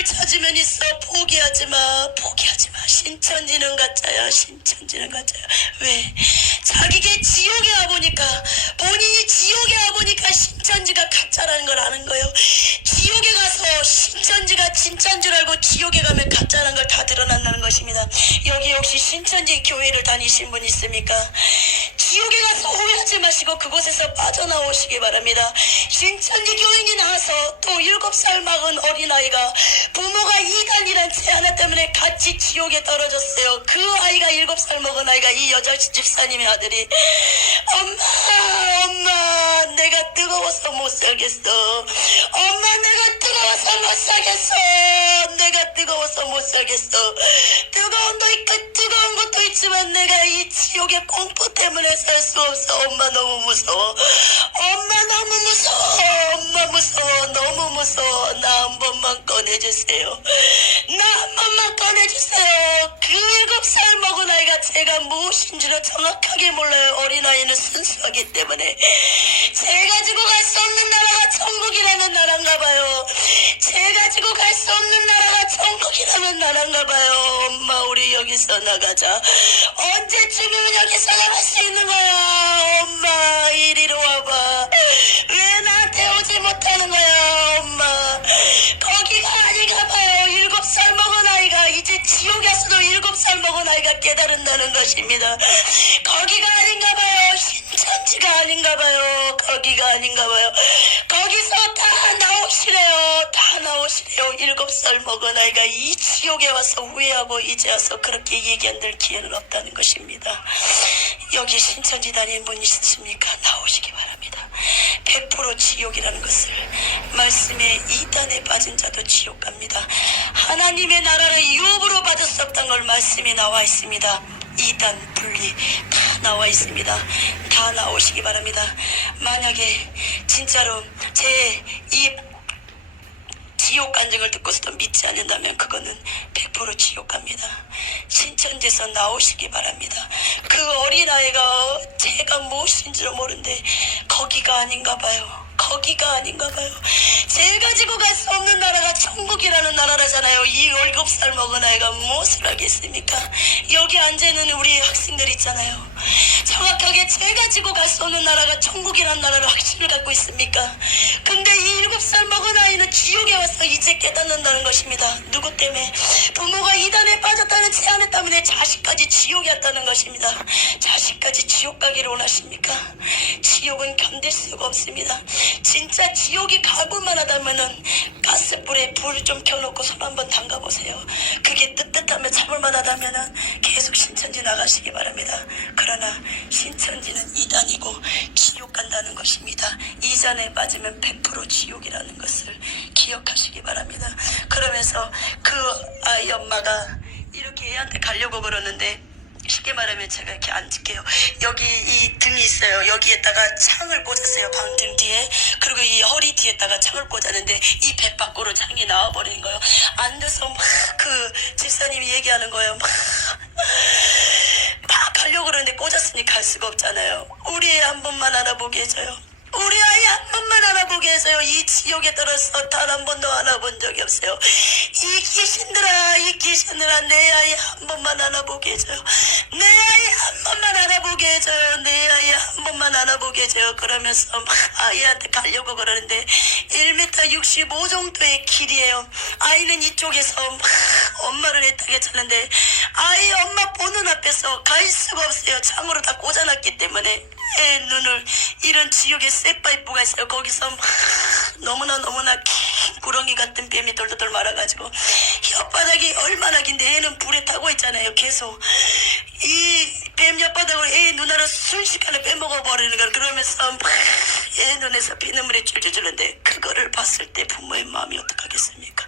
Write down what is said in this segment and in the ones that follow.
지옥을 찾으면 있어. 포기하지 마. 포기하지 마. 신천지는 가짜야. 신천지는 가짜야. 왜? 자기가 지옥에 와보니까, 본인이 지옥에 와보니까 신천지가 가짜라는 걸 아는 거예요. 지옥에 가서 신천지가 진짜인 줄 알고 지옥에 가면 가짜라는 걸 다 드러난다는 것입니다. 여기 혹시 신천지 교회를 다니신 분 있습니까? 지옥에 가서 후회하지 마시고 그곳에서 빠져나오시기 바랍니다. 신천지 교인이 나와서 또 7살 막은 어린아이가 부모가 이단이란 제 하나 때문에 같이 지옥에 떨어졌어요. 그 아이가 7살 먹은 아이가 이 여자 집사님의 아들이 엄마 내가 뜨거워서 못 살겠어. 엄마 내가 뜨거워서 못 살겠어. 내가 뜨거워서 못 살겠어. 뜨거운 것도 있지만 내가 이 지옥의 공포 때문에 살 수 없어. 엄마 너무 무서워. 엄마 너무 무서워. 엄마 무서워. 너무 무서워. 나 한 번만 꺼내주세요. 나 한 번만 꺼내주세요. 그 7살 먹은 아이가 제가 무엇인지를 정확하게 몰라요. 어린아이는 순수하기 때문에. 제가 지고 갈 수 없는 나라가 천국이라는 나라인가 봐요. 제가 지고 갈 수 없는 나라가 천국이라는 나라인가 봐요. 엄마 우리 여기서 나가자. 언제쯤이면 여기서 나갈 수 있는 거야. 엄마 이리로 와봐. 왜 나한테 오지 못하는 거야. 엄마 거기가 아닌가 봐요. 7살 먹은 아이가 이제 지옥에서도 7살 먹은 아이가 깨달은다는 것입니다. 거기가 아닌가 봐요. 신천지가 아닌가 봐요. 거기가 아닌가 봐요. 거기서 다 나오시래요. 다 나오시래요. 7살 먹은 아이가 이 지옥에 와서 후회하고 이제 와서 그렇게 얘기 안 들 기회는 없다는 것입니다. 여기 신천지 다니는 분 있으십니까? 나오시기 바랍니다. 100% 지옥이라는 것을 말씀에 이단에 빠진 자도 지옥 갑니다. 하나님의 나라를 유업으로 받을 수 없다는 걸 말씀에 나와 있습니다. 이단 분리 다 나와 있습니다. 다 나오시기 바랍니다. 만약에 진짜로 제 이 지옥 간증을 듣고서도 믿지 않는다면 그거는 100% 지옥 갑니다. 신천지에서 나오시기 바랍니다. 그 어린아이가 제가 무엇인지를 모르는데 거기가 아닌가 봐요. 거기가 아닌가 봐요. 제가 지고 갈 수 없는 나라가 천국이라는 나라라잖아요. 이 7살 먹은 아이가 무엇을 하겠습니까? 여기 앉아있는 우리 학생들 있잖아요. 정확하게 제가 지고 갈 수 없는 나라가 천국이라는 나라를 확신을 갖고 있습니까? 근데 이 7살 먹은 아이는 지옥에 와서 이제 깨닫는다는 것입니다. 누구 때문에? 부모가 이단에 빠졌다는 제안을 때문에 자식까지 지옥에 왔다는 것입니다. 자식까지 지옥 가기를 원하십니까? 지옥은 견딜 수가 없습니다. 진짜 지옥이 가볼만 하다면은 가스불에 불을 좀 켜놓고 손 한번 담가보세요. 그게 뜨뜻하면 참을만 하다면은 계속 신천지 나가시기 바랍니다. 그러나 신천지는 이단이고 지옥 간다는 것입니다. 이단에 빠지면 100% 지옥이라는 것을 기억하시기 바랍니다. 그러면서 그 아이 엄마가 이렇게 애한테 가려고 그러는데 쉽게 말하면 제가 이렇게 앉을게요. 여기 이 등이 있어요. 여기에다가 창을 꽂았어요. 방 등 뒤에. 그리고 이 허리 뒤에다가 창을 꽂았는데 이 배 밖으로 창이 나와버린 거예요. 앉아서 막 그 집사님이 얘기하는 거예요. 막 가려고 그러는데 꽂았으니 갈 수가 없잖아요. 우리 애 한 번만 알아보게 해줘요. 우리 아이 한 번만 알아보게 해줘요. 이 지옥에 들어서 단 한 번도 알아본 적이 없어요. 이 귀신들아 내 아이 한 번만 알아보게 해줘요. 내 아이 한 번만 알아보게 해줘요. 내 아이 한 번만 알아보게 해줘요. 그러면서 막 아이한테 가려고 그러는데 1m 65 정도의 길이에요. 아이는 이쪽에서 막 엄마를 애타게 찾는데 아이 엄마 보는 앞에서 갈 수가 없어요. 창으로 다 꽂아놨기 때문에 애 눈을 이런 지옥의 쇠파이프가 있어요. 거기서 막 너무나 긴 구렁이 같은 뱀이 돌돌돌 말아가지고 혓바닥이 얼마나 긴데 애는 불에 타고 있잖아요. 계속 이 뱀 혓바닥을 애 눈알을 순식간에 빼먹어버리는 걸. 그러면서 막 애 눈에서 피눈물이 줄줄 흐르는데 그거를 봤을 때 부모의 마음이 어떡하겠습니까?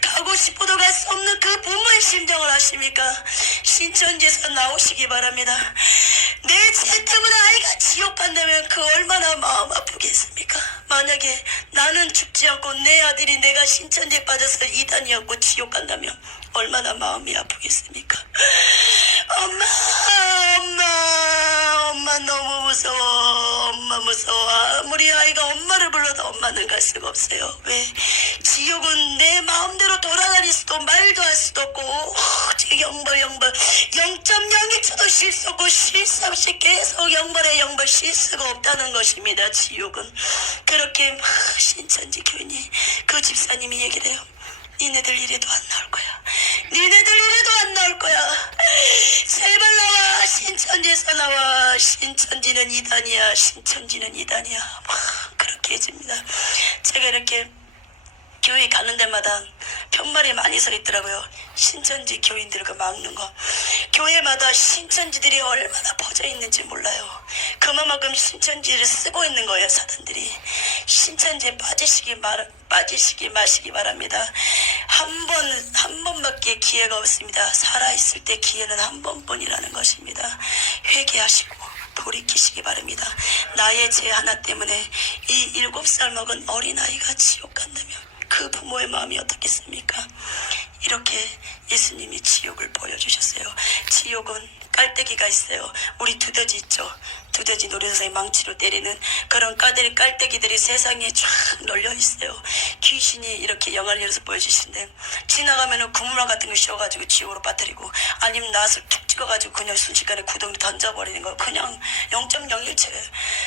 가고 싶어도 갈 수 없는 그 부모의 심정을 아십니까? 신천지에서 나오시기 바랍니다. 내 죄 때문에 아이가 지옥 간다면 그 얼마나 마음 아프겠습니까? 만약에 나는 죽지 않고 내 아들이 내가 신천지에 빠져서 이단이었고 지옥 간다면 얼마나 마음이 아프겠습니까? 엄마 너무 무서워. 엄마 무서워. 아무리 아이가 엄마를 불러도 엄마는 갈 수가 없어요. 왜? 지옥은 내 마음대로 돌아가 말도 할 수도 없고 제 영벌 0.01초도 실수 없고 실수 없이 계속 영벌에 영벌 실수가 없다는 것입니다. 지옥은. 그렇게 막 신천지 교인이 그 집사님이 얘기를 해요. 니네들 이래도 안 나올 거야. 니네들 이래도 안 나올 거야. 제발 나와. 신천지에서 나와. 신천지는 이단이야. 신천지는 이단이야. 막 그렇게 해줍니다. 제가 이렇게 교회 가는 데마다 편말이 많이 서 있더라고요. 신천지 교인들을 막는 거. 교회마다 신천지들이 얼마나 퍼져 있는지 몰라요. 그만큼 신천지를 쓰고 있는 거예요, 사단들이. 신천지에 빠지시기 마시기 바랍니다. 한 번밖에 기회가 없습니다. 살아있을 때 기회는 한 번뿐이라는 것입니다. 회개하시고 돌이키시기 바랍니다. 나의 죄 하나 때문에 이 7살 먹은 어린아이가 지옥 간다면 그 부모의 마음이 어떻겠습니까? 이렇게 예수님이 지옥을 보여주셨어요. 지옥은 깔때기가 있어요. 우리 두더지 있죠. 두더지 놀이동산에 망치로 때리는 그런 깔때기들이 세상에 쫙 널려 있어요. 귀신이 이렇게 영화를 열어서 보여주시는데 지나가면은 구물망 같은 거 씌워가지고 지옥으로 빠뜨리고 아니면 낫을 툭 찍어가지고 그냥 순식간에 구덩이 던져버리는 거. 그냥 0.01초예요.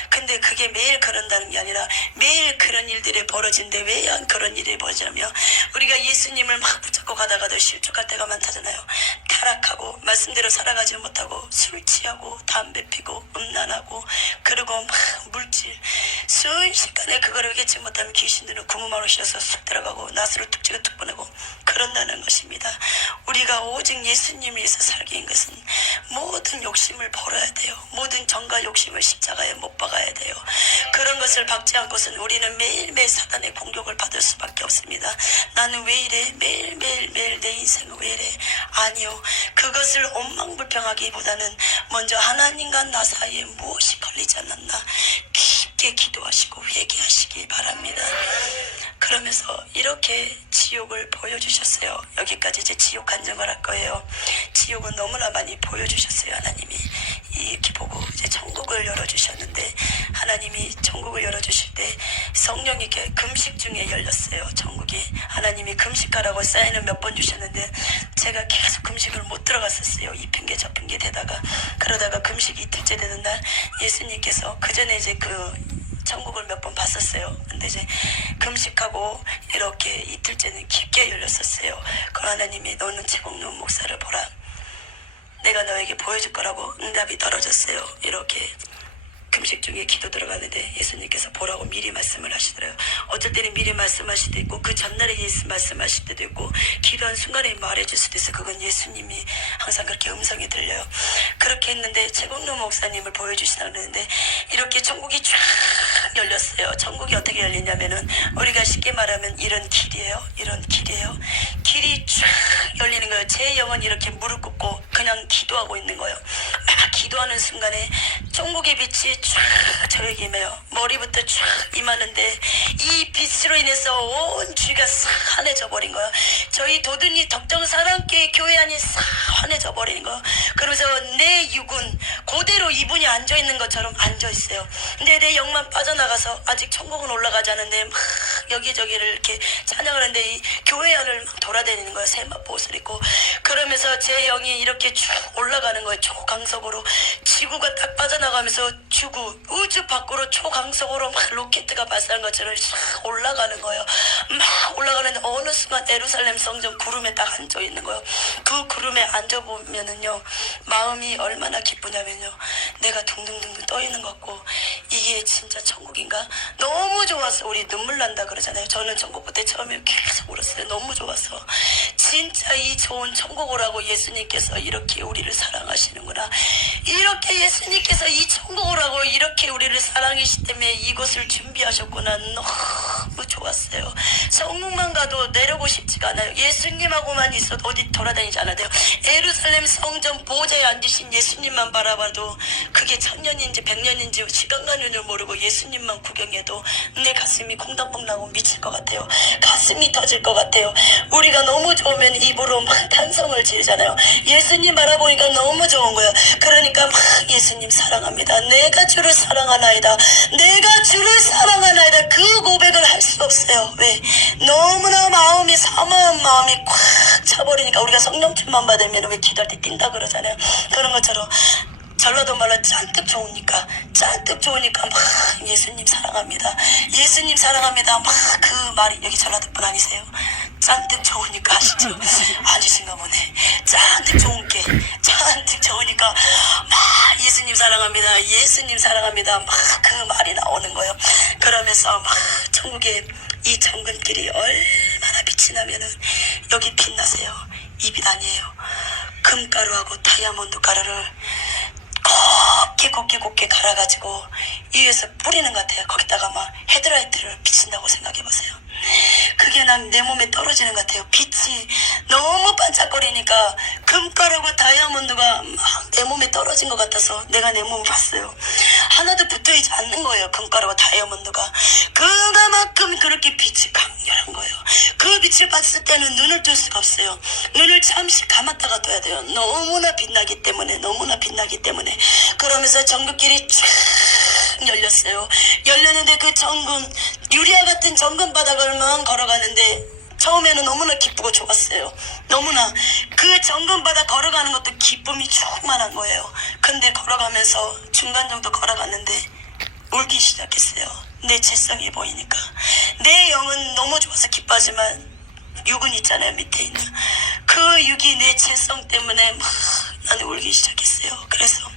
근데 그게 매일 그런다는 게 아니라 매일 그런 일들이 벌어지는데 왜 그런 일이 벌어지냐면 우리가 예수님을 막 붙잡고 가다가도 실족할 때가 많다잖아요. 타락하고 말씀대로 살아가지 못하고 술 취하고 담배 피고 음란하고 그리고 막 물질 순식간에 그거를 깨지 못하면 귀신들은 구멍으로 씌어서 쑥 들어가고 낫으로 툭 찍어 툭 보내고 그런다는 것입니다. 우리가 오직 예수님을 위해서 살게 한 것은 모든 욕심을 버려야 돼요. 모든 정과 욕심을 십자가에 못 박아야 돼요. 그런 것을 박지 않고서는 우리는 매일매일 사단의 공격을 받을 수밖에 없습니다. 나는 왜 이래? 매일 내 인생은 왜 이래? 아니요. 그것을 엉망불평하기보다는 먼저 하나님과 나 사이에 무엇이 걸리지 않았나 깊게 기도하시고 회개하시기 바랍니다. 그러면서 이렇게 지옥을 보여주셨어요. 여기까지 이제 지옥 간증을 할 거예요. 지옥은 너무나 많이 보여주셨어요. 하나님이 이렇게 보고 이제 천국을 열어주셨는데 하나님이 천국을 열어주실 때 성령이 이렇게 금식 중에 열렸어요. 천국이. 하나님이 금식하라고 사인을 몇 번 주셨는데 제가 계속 금식을 못 들어갔었어요. 이 핑계 저 핑계 대다가 그러다가 금식 이틀째 되는 날 예수님께서 그 전에 이제 그 천국을 몇 번 봤었어요. 근데 이제 금식하고 이렇게 이틀째는 깊게 열렸었어요. 그럼 하나님이 너는 최복룡 목사를 보라. 내가 너에게 보여줄 거라고 응답이 떨어졌어요. 이렇게 금식 중에 기도 들어가는데 예수님께서 보라고 미리 말씀을 하시더라고요. 어쩔 때는 미리 말씀하실 때도 있고 그 전날에 예수 말씀하실 때도 있고 기도한 순간에 말해줄 수도 있어요. 그건 예수님이 항상 그렇게 음성이 들려요. 그렇게 했는데 최국룡 목사님을 보여주시다 그러는데 이렇게 천국이 쫙 열렸어요. 천국이 어떻게 열리냐면은 우리가 쉽게 말하면 이런 길이에요. 길이 쫙 열리는 거예요. 제 영은 이렇게 무릎 꿇고 그냥 기도하고 있는 거예요. 막 기도하는 순간에 천국의 빛이 쫙 저에게 임해요. 머리부터 쫙 임하는데 이 빛으로 인해서 온 주위가 싹 환해져 버린 거예요. 저희 도든이 덕정사랑교회 교회 안이 싹 환해져 버리는 거예요. 그러면서 내 육은 그대로 이분이 앉아있는 것처럼 앉아있어요. 근데 내 영만 빠져나가서 아직 천국은 올라가지 않은데 막 여기저기를 이렇게 찬양을 하는데 이 교회 안을 막 돌아다니는 거예요. 세마포 옷을 입고. 그러면서 제 영이 이렇게 쭉 올라가는 거예요. 초강석으로. 지구가 딱 빠져나가면서 우주 밖으로 초강석으로 막 로켓가 발사한 것처럼 싹 올라가는 거예요. 막 올라가는데 어느 순간 예루살렘 성전 구름에 딱 앉아 있는 거예요. 그 구름에 앉아 보면은요 마음이 얼마나 기쁘냐면요 내가 둥둥둥 떠 있는 것 같고 이게 진짜 천국인가 너무 좋아서 우리 눈물 난다 그러잖아요. 저는 천국 볼 때 처음에 계속 울었어요. 너무 좋아서 진짜 이 좋은 천국을 하고 예수님께서 이렇게 우리를 사랑하시는구나. 이렇게 예수님께서 이 천국을 하고 이렇게 우리를 사랑하시기 때문에 이곳을 준비하셨구나. 너무 좋았어요. 성문만 가도 내려오고 싶지가 않아요. 예수님하고만 있어도 어디 돌아다니지 않아도 돼요. 예루살렘 성전 보좌에 앉으신 예수님만 바라봐도 그게 1000년인지 100년인지 시간 가는 줄 모르고 예수님만 구경해도 내 가슴이 콩닥콩 나고 미칠 것 같아요. 가슴이 터질 것 같아요. 우리가 너무 좋으면 입으로 막 탄성을 지르잖아요. 예수님 바라보니까 너무 좋은 거예요. 그러니까 막 예수님 사랑합니다. 내가 주를 사랑하나이다. 내가 주를 사랑하나이다. 그 고백을 할 수 없어요. 왜? 너무나 마음이 사모한 마음이 꽉 차버리니까 우리가 성령춤만 받으면 왜 기도할 때 뛴다 그러잖아요. 그런 것처럼 전라도 말로 잔뜩 좋으니까 막 예수님 사랑합니다. 예수님 사랑합니다. 막 그 말이 여기 전라도 분 아니세요? 잔뜩 좋으니까 아시죠? 아니신가 보네. 잔뜩 좋으니까 막 예수님 사랑합니다. 예수님 사랑합니다. 막 그 말이 나오는 거예요. 그러면서 막 천국에 이 정근길이 얼마나 빛이 나면은 여기 빛나세요. 이 빛 아니에요. 금가루하고 다이아몬드 가루를 곱게 갈아가지고 이 위에서 뿌리는 것 같아요. 거기다가 막 헤드라이트를 비친다고 생각해보세요. 그게 난 내 몸에 떨어지는 것 같아요. 빛이 너무 반짝거리니까 금가루하고 다이아몬드가 막 내 몸에 떨어진 것 같아서 내가 내 몸을 봤어요. 하나도 붙어있지 않는 거예요. 금가루와 다이아몬드가 그만큼 그렇게 빛이 강렬한 거예요. 그 빛을 봤을 때는 눈을 뜰 수가 없어요. 눈을 잠시 감았다가 떠야 돼요. 너무나 빛나기 때문에 그러면서 정글길이 쫙 열렸어요. 열렸는데 그 정금 유리와 같은 정금 바닥을만 걸어가는데 처음에는 너무나 기쁘고 좋았어요. 너무나 그 정금 바닥 걸어가는 것도 기쁨이 충만한 거예요. 근데 걸어가면서 중간 정도 걸어갔는데 울기 시작했어요. 내 죄성이 보이니까. 내 영은 너무 좋아서 기뻐하지만 육은 있잖아요. 밑에 있는 그 육이 내 죄성 때문에 막 나는 울기 시작했어요. 그래서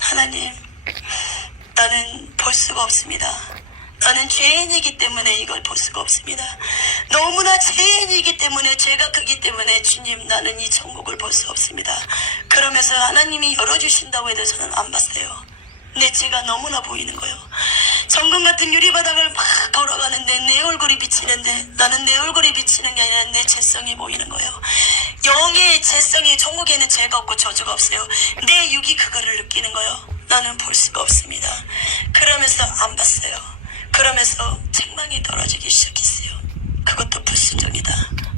하나님, 나는 볼 수가 없습니다. 나는 죄인이기 때문에 이걸 볼 수가 없습니다. 너무나 죄인이기 때문에, 죄가 크기 때문에 주님, 나는 이 천국을 볼 수 없습니다. 그러면서 하나님이 열어주신다고 해도 저는 안 봤어요. 내 죄가 너무나 보이는 거예요. 정금 같은 유리바닥을 막 걸어가는데 내 얼굴이 비치는데 나는 내 얼굴이 비치는 게 아니라 내 죄성이 보이는 거예요. 영의 죄성이, 천국에는 죄가 없고 저주가 없어요. 내 육이 그거를 느끼는 거예요. 나는 볼 수가 없습니다. 그러면서 안 봤어요. 그러면서 책망이 떨어지기 시작했어요. 그것도 불순종이다.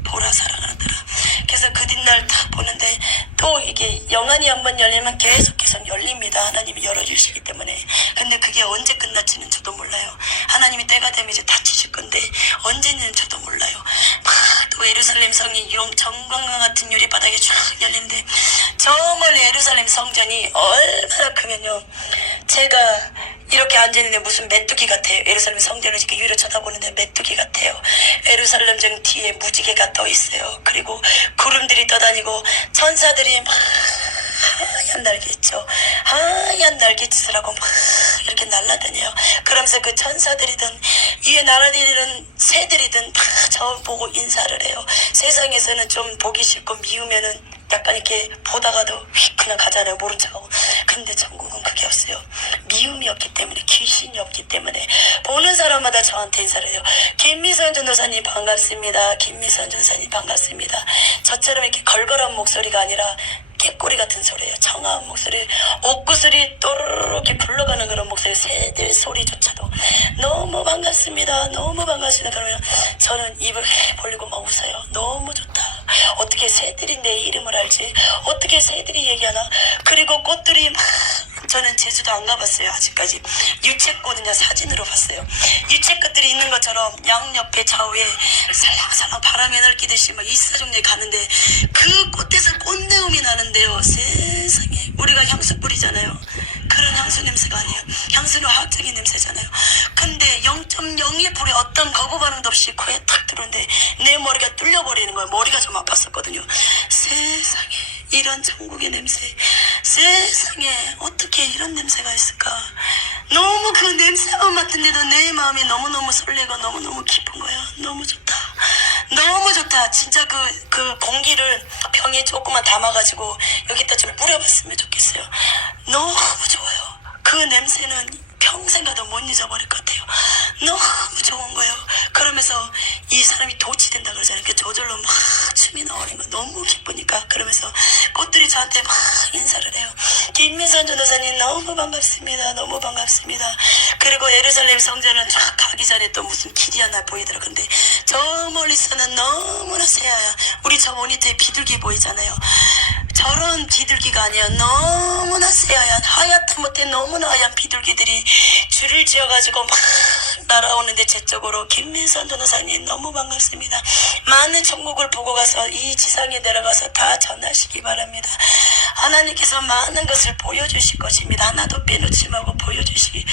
보라 사랑하더라. 그래서 그 뒷날 딱 보는데 또 이게 영안이 한번 열리면 계속 열립니다. 하나님이 열어주시기 때문에. 근데 그게 언제 끝날지는 저도 몰라요. 하나님이 때가 되면 이제 다치실 건데 언제는 저도 몰라요. 막 또 예루살렘 성이 정광과 같은 유리바닥에 쫙 열리는데 저 멀리 예루살렘 성전이 얼마나 크면요. 제가 이렇게 앉아있는데 무슨 메뚜기 같아요. 예루살렘 성전을 이렇게 위로 쳐다보는데 메뚜기 같아요. 예루살렘 정 뒤에 무지개가 떠 있어요. 그리고 구름들이 떠다니고 천사들이 막 하얀 날개 있죠. 하얀 날개짓을 하고 막 이렇게 날아다녀요. 그러면서 그 천사들이든 위에 날아다니는 새들이든 다 저 보고 인사를 해요. 세상에서는 좀 보기 싫고 미우면은 약간 이렇게 보다가도 휙 그냥 가잖아요. 모른 척하고. 근데 천국은 그게 없어요. 미움이 없기 때문에, 귀신이 없기 때문에 보는 사람마다 저한테 인사를 해요. 김미선 전도사님 반갑습니다. 김미선 전도사님 반갑습니다. 저처럼 이렇게 걸걸한 목소리가 아니라 깨꼬리 같은 소리예요. 청아한 목소리, 옥구슬이 또르르 이렇게 굴러가는 그런 목소리, 새들 소리조차도 너무 반갑습니다. 너무 반갑습니다. 그러면 저는 입을 벌리고 막 웃어요. 너무 좋다. 어떻게 새들이 내 이름을 알지? 어떻게 새들이 얘기하나? 그리고 꽃들이 막, 저는 제주도 안 가봤어요. 아직까지. 유채꽃은요 사진으로 봤어요. 유채꽃들이 있는 것처럼 양옆에 좌우에 살랑살랑 바람에 널끼듯이 막 일사종류에 가는데 그 꽃에서 꽃내음이 나는데요. 세상에. 우리가 향수 뿌리잖아요. 그런 향수 냄새가 아니에요. 향수는 화학적인 냄새잖아요. 근데 0.01%의 어떤 거부 반응도 없이 코에 탁 들어오는데 내 머리가 뚫려버리는 거예요. 머리가 좀 아팠었거든요. 세상에. 이런 천국의 냄새. 세상에 어떻게 이런 냄새가 있을까. 너무 그 냄새만 맡은데도 내 마음이 너무너무 설레고 너무너무 기쁜 거예요. 너무 좋다. 너무 좋다. 진짜 그 공기를 병에 조금만 담아가지고 여기다 좀 뿌려봤으면 좋겠어요. 너무 좋아요. 그 냄새는 평생 가도 못 잊어버릴 것 같아요. 너무 좋은 거예요. 그러면서 이 사람이 도취된다 그러잖아요. 그 저절로 막 춤이 나오는 거 너무 기쁘니까. 그러면서 꽃들이 저한테 막 인사를 해요. 김미선 전도사님 너무 반갑습니다. 너무 반갑습니다. 그리고 예루살렘 성전은 쫙 가기 전에 또 무슨 길이 하나 보이더라고요. 근데 저 멀리서는 너무나 새하얀, 우리 저 모니터에 비둘기 보이잖아요. 저런 비둘기가 아니에요. 너무나 새하얀, 하얗다 못해 너무나 하얀 비둘기들이 줄을 지어가지고 막 날아오는데 제 쪽으로 김민선 전도사님 너무 반갑습니다. 많은 천국을 보고 가서 이 지상에 내려가서 다 전하시기 바랍니다. 하나님께서 많은 것을 보여주실 것입니다. 하나도 빼놓지 말고 보여주시기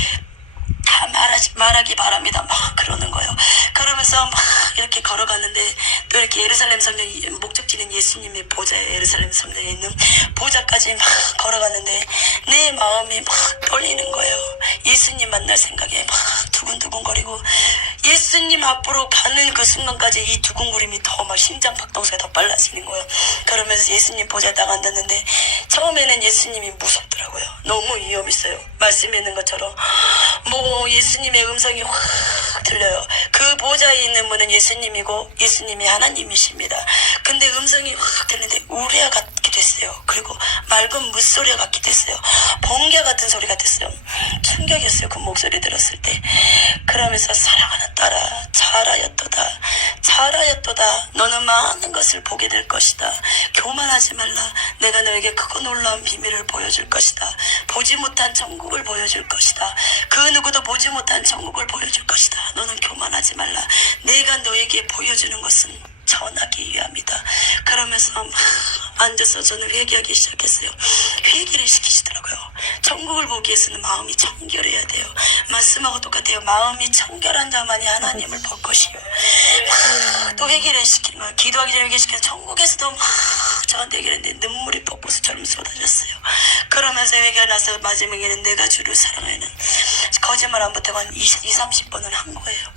다 말하기 바랍니다. 막 그러는 거예요. 그러면서 막 이렇게 걸어가는데 또 이렇게 예루살렘 성전 목적지는 예수님의 보좌에 예루살렘 성전에 있는 보좌까지 막 걸어가는데 내 마음이 막 떨리는 거예요. 예수님 만날 생각에 막 두근두근거리고 예수님 앞으로 가는 그 순간까지 이 두근거림이 더 막 심장 박동수가 더 빨라지는 거예요. 그러면서 예수님 보좌에 딱 앉았는데 처음에는 예수님이 무섭더라고요. 너무 위험 있어요. 말씀에 있는 것처럼 뭐 예수님의 음성이 확 들려요. 그 보좌에 있는 분은 예수님이고 예수님이 하나님이십니다. 근데 음성이 확 들리는데 우레아 같기도 했어요. 그리고 맑은 물소리가 같기도 했어요. 번개 같은 소리가 됐어요. 충격이었어요. 그 목소리 들었을 때. 그러면서 사랑하는 딸아 잘하였도다. 잘하였도다. 너는 많은 것을 보게 될 것이다. 교만하지 말라. 내가 너에게 크고 놀라운 비밀을 보여줄 것이다. 보지 못한 천국을 보여줄 것이다. 그 누구도 보지 못한 천국을 보여줄 것이다. 너는 교만하지 말라. 내가 너에게 보여주는 것은 전하기 위함이다. 그러면서 막 앉아서 저는 회개하기 시작했어요. 회개를 시키시더라고요. 천국을 보기 위해서는 마음이 청결해야 돼요. 말씀하고 똑같아요. 마음이 청결한 자만이 하나님을 볼 것이요. 막 또 회개를 시키는 거예요. 기도하기 전에 회개시켜서 천국에서도 막 저한테 얘기했는데 눈물이 폭포수처럼 쏟아졌어요. 그러면서 회개가 나서 마지막에는 내가 주를 사랑하는 거짓말 안 보태고 한 20-30번은 한 거예요.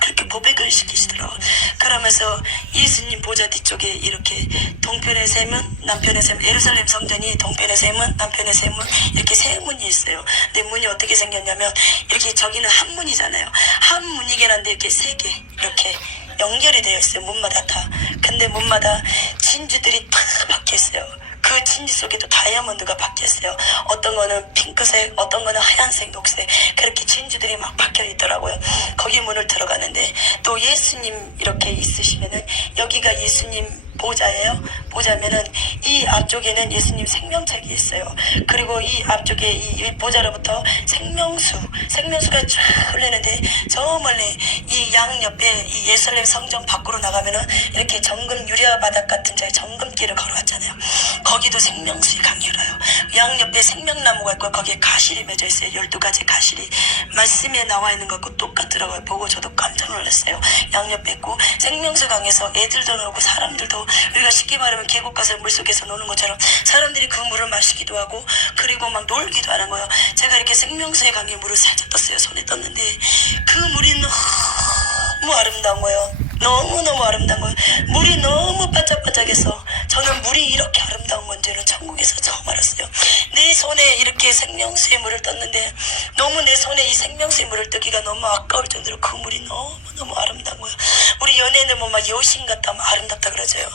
그렇게 고백을 시키시더라고요. 그러면서 예수님 보좌 뒤쪽에 이렇게 동편의 세 문, 남편의 세 문, 예루살렘 성전이 동편의 세 문, 남편의 세 문, 이렇게 세 문이 있어요. 근데 문이 어떻게 생겼냐면 이렇게 저기는 한 문이잖아요. 한 문이긴 한데 이렇게 세 개 이렇게 연결이 되어 있어요. 문마다 다. 근데 문마다 진주들이 다 박혀 있어요. 그 진주 속에도 다이아몬드가 박혀 있어요. 어떤 거는 핑크색, 어떤 거는 하얀색, 녹색 그렇게 진주들이 막 박혀 있더라고요. 거기 문을 들어가는데 또 예수님 이렇게 있으시면은 여기가 예수님 보좌예요. 보좌면은 이 앞쪽에는 예수님 생명책이 있어요. 그리고 이 앞쪽에 이 보좌로부터 생명수가 쫙 흘리는데 저 멀리 이 양 옆에 이 예루살렘 성전 밖으로 나가면은 이렇게 정금 유리아 바닥 같은 저희 정금길을 걸어갔잖아요. 거기도 생명수의 강이 흘러요. 양 옆에 생명나무가 있고 거기에 가실이 맺어 있어요. 12가지 가실이 말씀에 나와 있는 것과 똑같더라고요. 보고 저도 깜짝 놀랐어요. 양 옆에 있고 생명수 강에서 애들도 놀고 사람들도 우리가 쉽게 말하면 계곡 가서 물속에서 노는 것처럼 사람들이 그 물을 마시기도 하고 그리고 막 놀기도 하는 거예요. 제가 이렇게 생명수의 강에 물을 살짝 떴어요. 손에 떴는데 그 물이 너무 아름다운 거예요. 너무너무 아름다운 거예요. 물이 너무 반짝반짝해서 저는 물이 이렇게 아름다운 건지는 천국에서 처음 알았어요. 내 손에 이렇게 생명수의 물을 떴는데 너무 내 손에 이 생명수의 물을 뜨기가 너무 아까울 정도로 그 물이 너무너무 아름다운 거예요. 우리 연애는 뭐 막 여신 같다 막 아름답다 그러져요.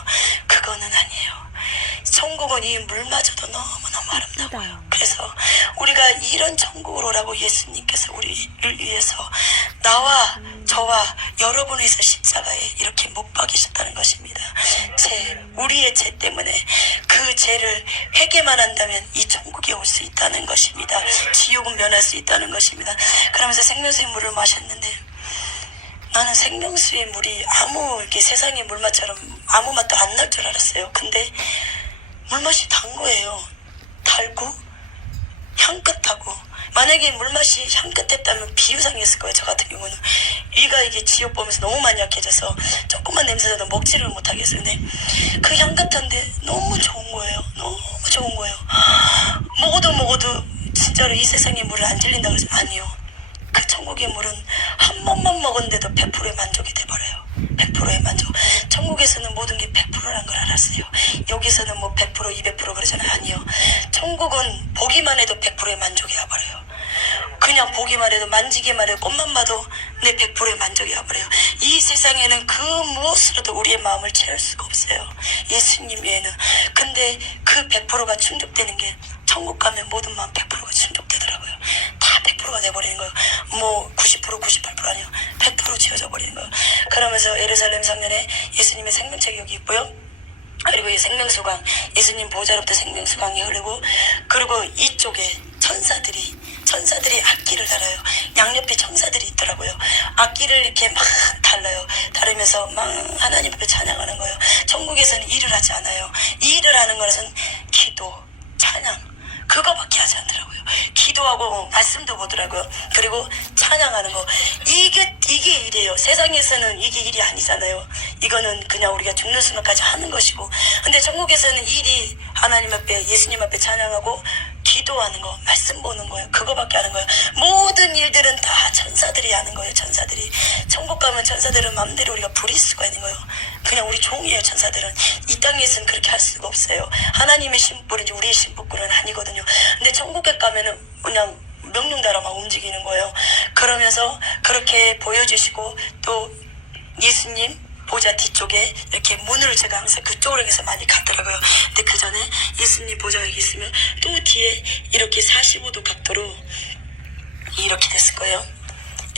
그거는 아니에요. 천국은 이 물마저도 너무너무 아름다워요. 그래서 우리가 이런 천국으로 오라고 예수님께서 우리를 위해서 나와 저와 여러분을 위해서 십자가에 이렇게 못 박이셨다는 것입니다. 우리의 죄 때문에 그 죄를 회개만 한다면 이 천국에 올 수 있다는 것입니다. 지옥은 면할 수 있다는 것입니다. 그러면서 생명수의 물을 마셨는데 나는 생명수의 물이 이렇게 세상의 물맛처럼 아무 맛도 안 날 줄 알았어요. 근데 물맛이 단 거예요. 달고 향긋하고 만약에 물맛이 향긋했다면 비유상이었을 거예요. 저 같은 경우는 위가 이게 지옥 보면서 너무 많이 약해져서 조금만 냄새나도 먹지를 못하겠어요. 근데 그 향긋한데 너무 좋은 거예요. 너무 좋은 거예요. 먹어도 진짜로 이 세상의 물을 안 질린다 그러지 아니요. 그 천국의 물은 한 번만 먹었는데도 100%의 만족이 돼버려요. 100%의 만족. 천국에서는 모든 게 100%라는 걸 알았어요. 여기서는 뭐 100%, 200% 그러잖아요. 아니요. 천국은 보기만 해도 100%의 만족이 와버려요. 그냥 보기만 해도 만지기만 해도 꽃만 봐도 내 100%의 만족이 와버려요. 이 세상에는 그 무엇으로도 우리의 마음을 채울 수가 없어요. 예수님 외에는. 근데 그 100%가 충족되는 게 천국 가면 모든 마음 100%가 충족되더라고요. 다 100%가 돼버리는 거예요. 뭐 90%, 98% 아니요. 100% 지어져 버리는 거예요. 그러면서 예루살렘 성전에 예수님의 생명책이 여기 있고요. 그리고 이 생명수강, 예수님 보좌로부터 생명수강이 흐르고, 그리고 이쪽에 천사들이 천사들이 악기를 달아요. 양옆에 천사들이 있더라고요. 악기를 이렇게 막 달라요. 다루면서 막 하나님 앞에 찬양하는 거예요. 천국에서는 일을 하지 않아요. 이 일을 하는 것은 기도, 찬양, 그거밖에 하지 않더라고요. 기도하고 말씀도 보더라고요. 그리고 찬양하는 거. 이게 일이에요. 세상에서는 이게 일이 아니잖아요. 이거는 그냥 우리가 죽는 순간까지 하는 것이고. 근데 천국에서는 일이 하나님 앞에, 예수님 앞에 찬양하고 기도하는 거, 말씀 보는 거예요. 그거밖에 하는 거예요. 모든 일들은 다 천사들이 하는 거예요. 천사들이. 천국 가면 천사들은 마음대로 우리가 부릴 수가 있는 거예요. 그냥 우리 종이에요. 천사들은. 이 땅에서는 그렇게 할 수가 없어요. 하나님의 심부름이지 우리의 심부름은 아니거든요. 근데 천국에 가면은 그냥 명령 따라만 움직이는 거예요. 그러면서 그렇게 보여주시고, 또 예수님 보좌 뒤쪽에 이렇게 문을 제가 항상 그쪽으로 해서 많이 가더라고요. 근데 그 전에 예수님 보좌가 여기 있으면 또 뒤에 이렇게 45도 각도로 이렇게 됐을 거예요.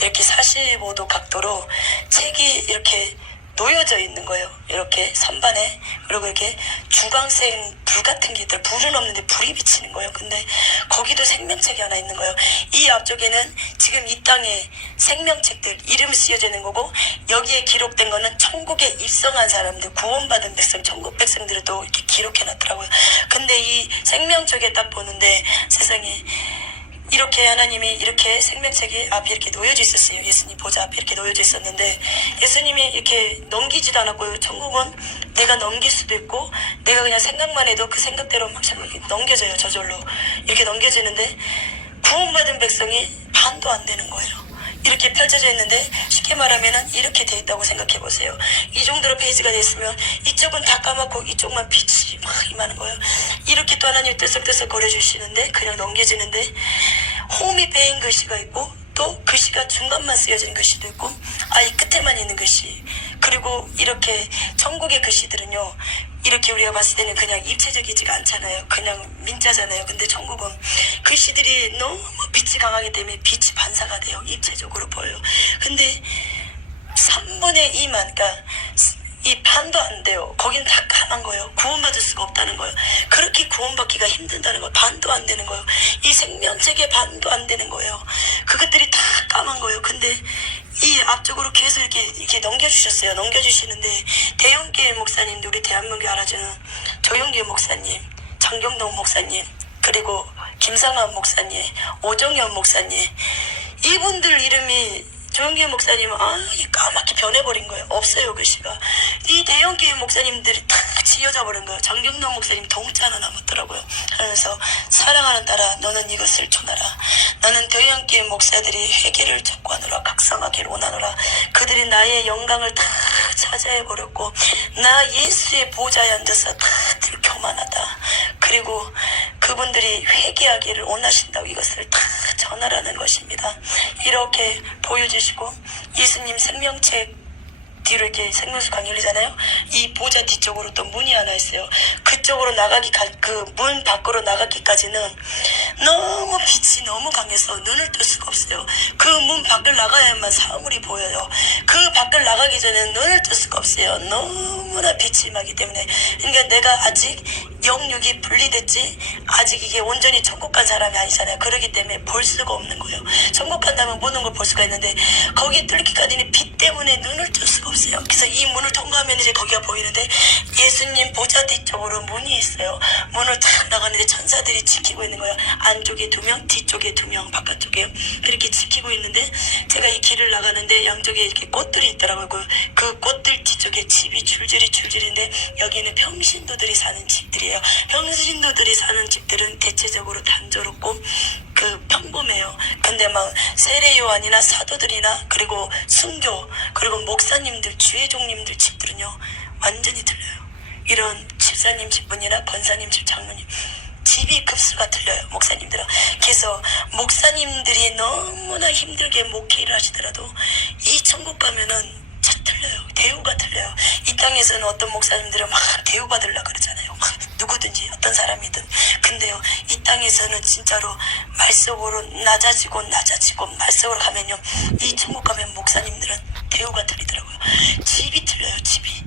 이렇게 45도 각도로 책이 이렇게 놓여져 있는 거예요. 이렇게 선반에. 그리고 이렇게 주광색 불 같은 게 있더라고요. 불은 없는데 불이 비치는 거예요. 근데 거기도 생명책이 하나 있는 거예요. 이 앞쪽에는 지금 이 땅에 생명책들 이름이 쓰여져 있는 거고, 여기에 기록된 거는 천국에 입성한 사람들, 구원받은 백성, 천국 백성들을 또 이렇게 기록해 놨더라고요. 근데 이 생명책에 딱 보는데 세상에 이렇게 하나님이 이렇게 생명책이 앞에 이렇게 놓여져 있었어요. 예수님 보좌 앞에 이렇게 놓여져 있었는데, 예수님이 이렇게 넘기지도 않았고요. 천국은 내가 넘길 수도 있고, 내가 그냥 생각만 해도 그 생각대로 막 넘겨져요. 저절로 이렇게 넘겨지는데, 구원받은 백성이 반도 안 되는 거예요. 이렇게 펼쳐져 있는데, 쉽게 말하면은 이렇게 돼 있다고 생각해 보세요. 이 정도로 페이지가 돼 있으면 이쪽은 다 까맣고 이쪽만 빛이 막 임하는 거예요. 이렇게 또 하나님 뜨석뜨석 거려주시는데, 그냥 넘겨지는데, 홈이 베인 글씨가 있고, 또 글씨가 중간만 쓰여진 글씨도 있고, 아예 끝에만 있는 글씨. 그리고 이렇게 천국의 글씨들은요, 이렇게 우리가 봤을 때는 그냥 입체적이지가 않잖아요. 그냥 민자잖아요. 근데 천국은 글씨들이 너무 빛이 강하기 때문에 빛이 반사가 돼요. 입체적으로 보여요. 근데 3분의 2만, 그러니까 이 반도 안 돼요. 거기는 다 까만 거예요. 구원받을 수가 없다는 거예요. 그렇게 구원받기가 힘든다는 거예요. 반도 안 되는 거예요. 이 생명책의 반도 안 되는 거예요. 그것들이 다 까만 거예요. 근데 이 앞쪽으로 계속 이렇게 넘겨주셨어요. 넘겨주시는데, 대형교회 목사님, 우리 대한민국에 알아주는 조용길 목사님, 장경동 목사님, 그리고 김상환 목사님, 오정현 목사님, 이분들 이름이, 조용길 목사님은 까맣게 변해버린 거예요. 없어요, 글씨가. 이 대형교회 목사님들이 다 지어져 버린 거예요. 장경동 목사님 동자 하나 남았더라고요. 하면서 사랑하는 딸아, 너는 이것을 전하라. 나는 대형교회 목사들이 회개를 촉구하노라, 각성하기를 원하노라. 그들이 나의 영광을 다 차지해버렸고, 나 예수의 보좌에 앉아서 다 교만하다. 그리고 그분들이 회개하기를 원하신다고 이것을 다 전하라는 것입니다. 이렇게 보여주시고, 예수님 생명책 뒤로 이렇게 생명수 강의 열리잖아요. 이 보좌 뒤쪽으로 또 문이 하나 있어요. 그쪽으로 그 문 밖으로 나가기까지는 너무 빛이 너무 강해서 눈을 뜰 수가 없어요. 그 문 밖을 나가야만 사물이 보여요. 그 밖을 나가기 전에 눈을 뜰 수가 없어요. 너무나 빛이 임하기 때문에. 그러니까 내가 아직 영육이 분리됐지, 아직 이게 온전히 천국 간 사람이 아니잖아요. 그러기 때문에 볼 수가 없는 거예요. 천국 간다면 모든 걸 볼 수가 있는데, 거기에 뚫기까지는 빛 때문에 눈을 뜰 수가 없어요. 그래서 이 문을 통과하면 이제 거기가 보이는데, 예수님 보좌 뒤쪽으로 문이 있어요. 문을 탁 나가는데 천사들이 지키고 있는 거예요. 안쪽에 2명, 뒤쪽에 2명, 바깥쪽에 그렇게 지키고 있는데, 제가 이 길을 나가는데 양쪽에 이렇게 꽃들이 있더라고요. 그 꽃들 뒤쪽에 집이 줄줄이인데, 여기는 평신도들이 사는 집들이에요. 평신도들이 사는 집들은 대체적으로 단조롭고 평범해요. 근데 막 세례요한이나 사도들이나 그리고 순교, 그리고 목사님들, 주의종님들 집들은요 완전히 틀려요. 이런 집사님 집분이나 권사님 집, 장로님 집이 급수가 틀려요. 목사님들은. 그래서 목사님들이 너무나 힘들게 목회를 하시더라도 이 천국 가면은 틀려요. 대우가 틀려요. 이 땅에서는 어떤 목사님들은 막 대우받으려고 그러잖아요. 누구든지 어떤 사람이든. 근데요, 이 땅에서는 진짜로 말속으로 낮아지고 말속으로 가면요, 이 천국 가면 목사님들은 대우가 틀리더라고요. 집이 틀려요. 집이.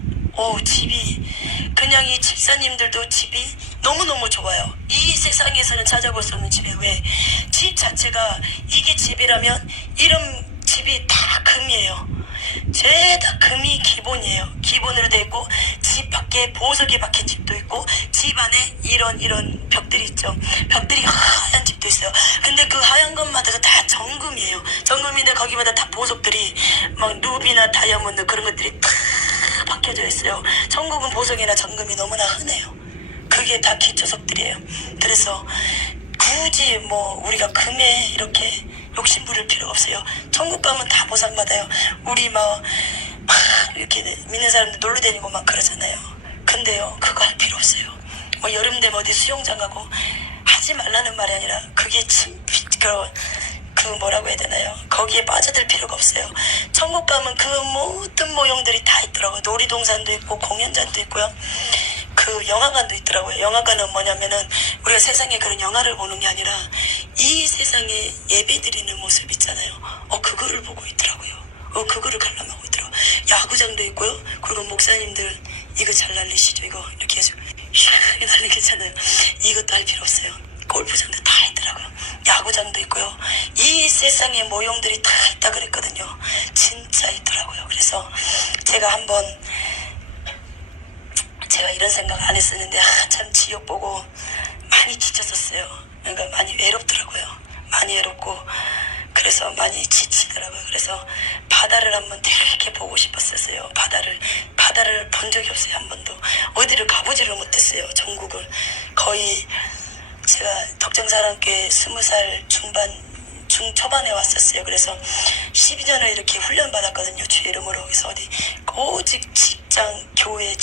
집이. 그냥 이 집사님들도 집이 너무너무 좋아요. 이 세상에서는 찾아볼 수 없는 집에 왜? 집 자체가 이게 집이라면 이런 집이 다 금이에요. 죄다 금이 기본이에요. 기본으로 돼 있고 집 밖에 보석이 박힌 집도 있고 집 안에 이런 벽들이 있죠. 벽들이 하얀 집도 있어요. 근데 그 하얀 것마다가 다 정금이에요. 정금인데 거기마다 다 보석들이 막 루비나 다이아몬드 그런 것들이 다 박혀져 있어요. 천국은 보석이나 정금이 너무나 흔해요. 그게 다 기초석들이에요. 그래서 굳이 뭐 우리가 금에 이렇게 욕심 부릴 필요가 없어요. 천국 가면 다 보상받아요. 우리 막 이렇게 믿는 사람들 놀러 다니고 막 그러잖아요. 근데요, 그거 할 필요 없어요. 뭐 여름 되면 어디 수영장 가고 하지 말라는 말이 아니라 그게 그 뭐라고 해야 되나요? 거기에 빠져들 필요가 없어요. 천국 가면 그 모든 모형들이 다 있더라고요. 놀이동산도 있고 공연장도 있고요. 그 영화관도 있더라고요. 영화관은 뭐냐면은 우리가 세상에 그런 영화를 보는 게 아니라 이 세상에 예배드리는 모습 있잖아요. 그거를 보고 있더라고요. 그거를 관람하고 있더라고요. 야구장도 있고요. 그리고 목사님들 이거 잘 날리시죠? 이거 이렇게 해서 샥 날리겠잖아요. 이것도 할 필요 없어요. 골프장도 다 있더라고요. 야구장도 있고요. 이 세상에 모형들이 다 있다 그랬거든요. 진짜 있더라고요. 그래서 제가 이런 생각 안 했었는데 참 지옥 보고 많이 지쳤었어요. 그러니까 많이 외롭더라고요. 많이 외롭고 그래서 많이 지치더라고요. 그래서 바다를 한번 되게 보고 싶었었어요. 바다를 본 적이 없어요. 한 번도. 어디를 가보지를 못했어요. 전국을. 거의 제가 덕정사랑교회 20살 중초반에 왔었어요. 그래서 12년을 이렇게 훈련받았거든요. 주의 이름으로. 그래서 어디 오직 교회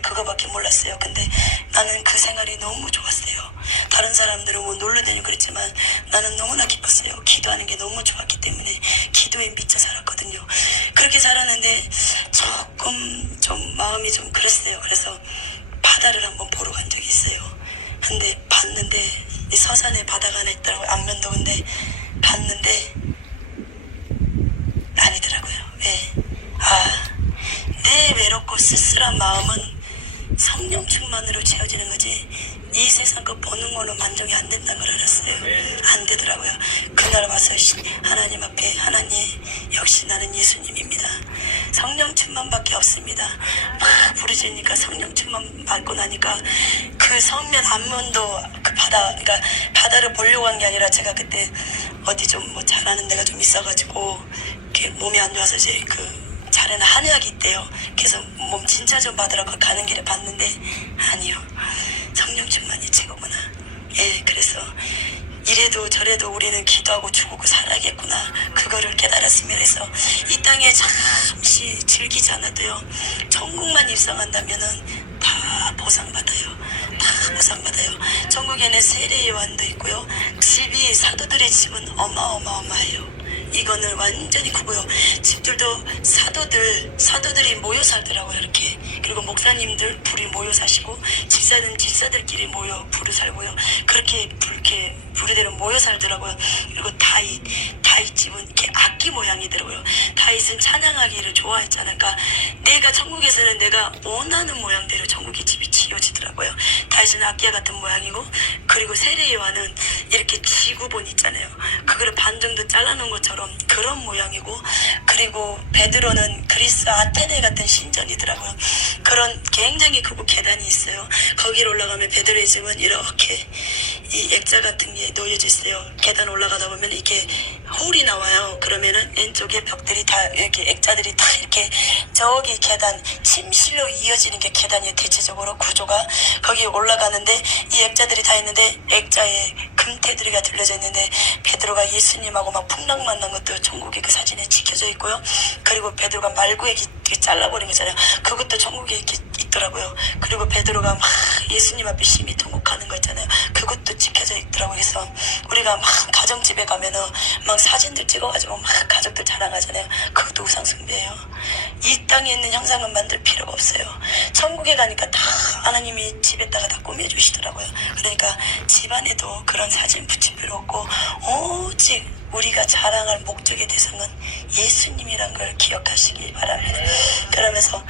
그거밖에 몰랐어요. 근데 나는 그 생활이 너무 좋았어요. 다른 사람들은 뭐 놀러 다니고 그랬지만 나는 너무나 기뻤어요. 기도하는 게 너무 좋았기 때문에 기도에 미쳐 살았거든요. 그렇게 살았는데 조금 좀 마음이 좀 그랬어요. 그래서 바다를 한번 보러 간 적이 있어요. 근데 봤는데 이 서산에 바다가 하나 있더라고요. 안면도. 근데 봤는데 아니더라고요. 왜? 내 외롭고 쓸쓸한 마음은 성령 충만으로 채워지는 거지 이 세상 거 보는 걸로 만족이 안 된다는 걸 알았어요. 안 되더라고요. 그날 와서 하나님 앞에 하나님 역시 나는 예수님입니다. 성령 충만밖에 없습니다. 막 부르짖으니까 성령 충만 받고 나니까 그 성면 안면도 그 그러니까 바다를 보려고 한 게 아니라 제가 그때 어디 좀 뭐 잘하는 데가 좀 있어가지고 이렇게 몸이 안 좋아서 이제 그 잘에는 한의학이 있대요. 그래서 몸 진짜 좀 받으라고 가는 길에 봤는데 아니요. 성령 충만이 최고구나. 예, 그래서 이래도 저래도 우리는 기도하고 죽고 살아야겠구나. 그거를 깨달았으면 해서 이 땅에 잠시 즐기지 않아도요. 천국만 입성한다면은 다 보상받아요. 다 보상받아요. 천국에는 세례요한도 있고요. 집이 사도들의 집은 어마어마해요. 이거는 완전히 크고요. 집들도 사도들이 모여 살더라고요. 이렇게. 그리고 목사님들 둘이 모여 사시고 집사들끼리 모여 부르 살고요. 그렇게 부르대로 모여 살더라고요. 그리고 다윗 집은 이렇게 악기 모양이더라고요. 다윗은 찬양하기를 좋아했잖아요. 그러니까 내가 천국에서는 내가 원하는 모양대로 천국의 집이 지어지더라고요. 다윗은 악기와 같은 모양이고, 그리고 세례요한은 이렇게 지구본 있잖아요. 그거를 반 정도 잘라놓은 것처럼 그런 모양이고, 그리고 베드로는 그리스 아테네 같은 신전이더라고요. 그런 굉장히 크고 계단이 있어요. 거기로 올라가면 베드로의 집은 이렇게 이 액자 같은 게 놓여져 있어요. 계단 올라가다 보면 이렇게 홀이 나와요. 그러면은 왼쪽에 벽들이 다 이렇게 액자들이 다 이렇게 저기 계단 침실로 이어지는 게 계단이 대체적으로 구조가 거기 올라가는데 이 액자들이 다 있는데 액자에 금테두리가 들려져 있는데 베드로가 예수님하고 막 풍랑 만난 것도 천국에 그 사진에 찍혀져 있고요. 그리고 베드로가 말구에 잘라버린 거잖아요. 그것도 천국에 이렇게 있더라고요. 그리고 베드로가 막 예수님 앞에 심히 통곡하는 거 있잖아요. 그것도 찍혀져 있더라고요. 그래서 우리가 막 가정집에 가면은 막 사진들 찍어가지고 막 가족들 자랑하잖아요. 그것도 우상숭배예요. 이 땅에 있는 형상은 만들 필요가 없어요. 천국에 가니까 다 하나님이 집에다가 다 꾸며주시더라고요. 그러니까 집안에도 그런 사진 붙일 필요 없고 오직 우리가 자랑할 목적의 대상은 예수님이란 걸 기억하시기 바랍니다. 그러면서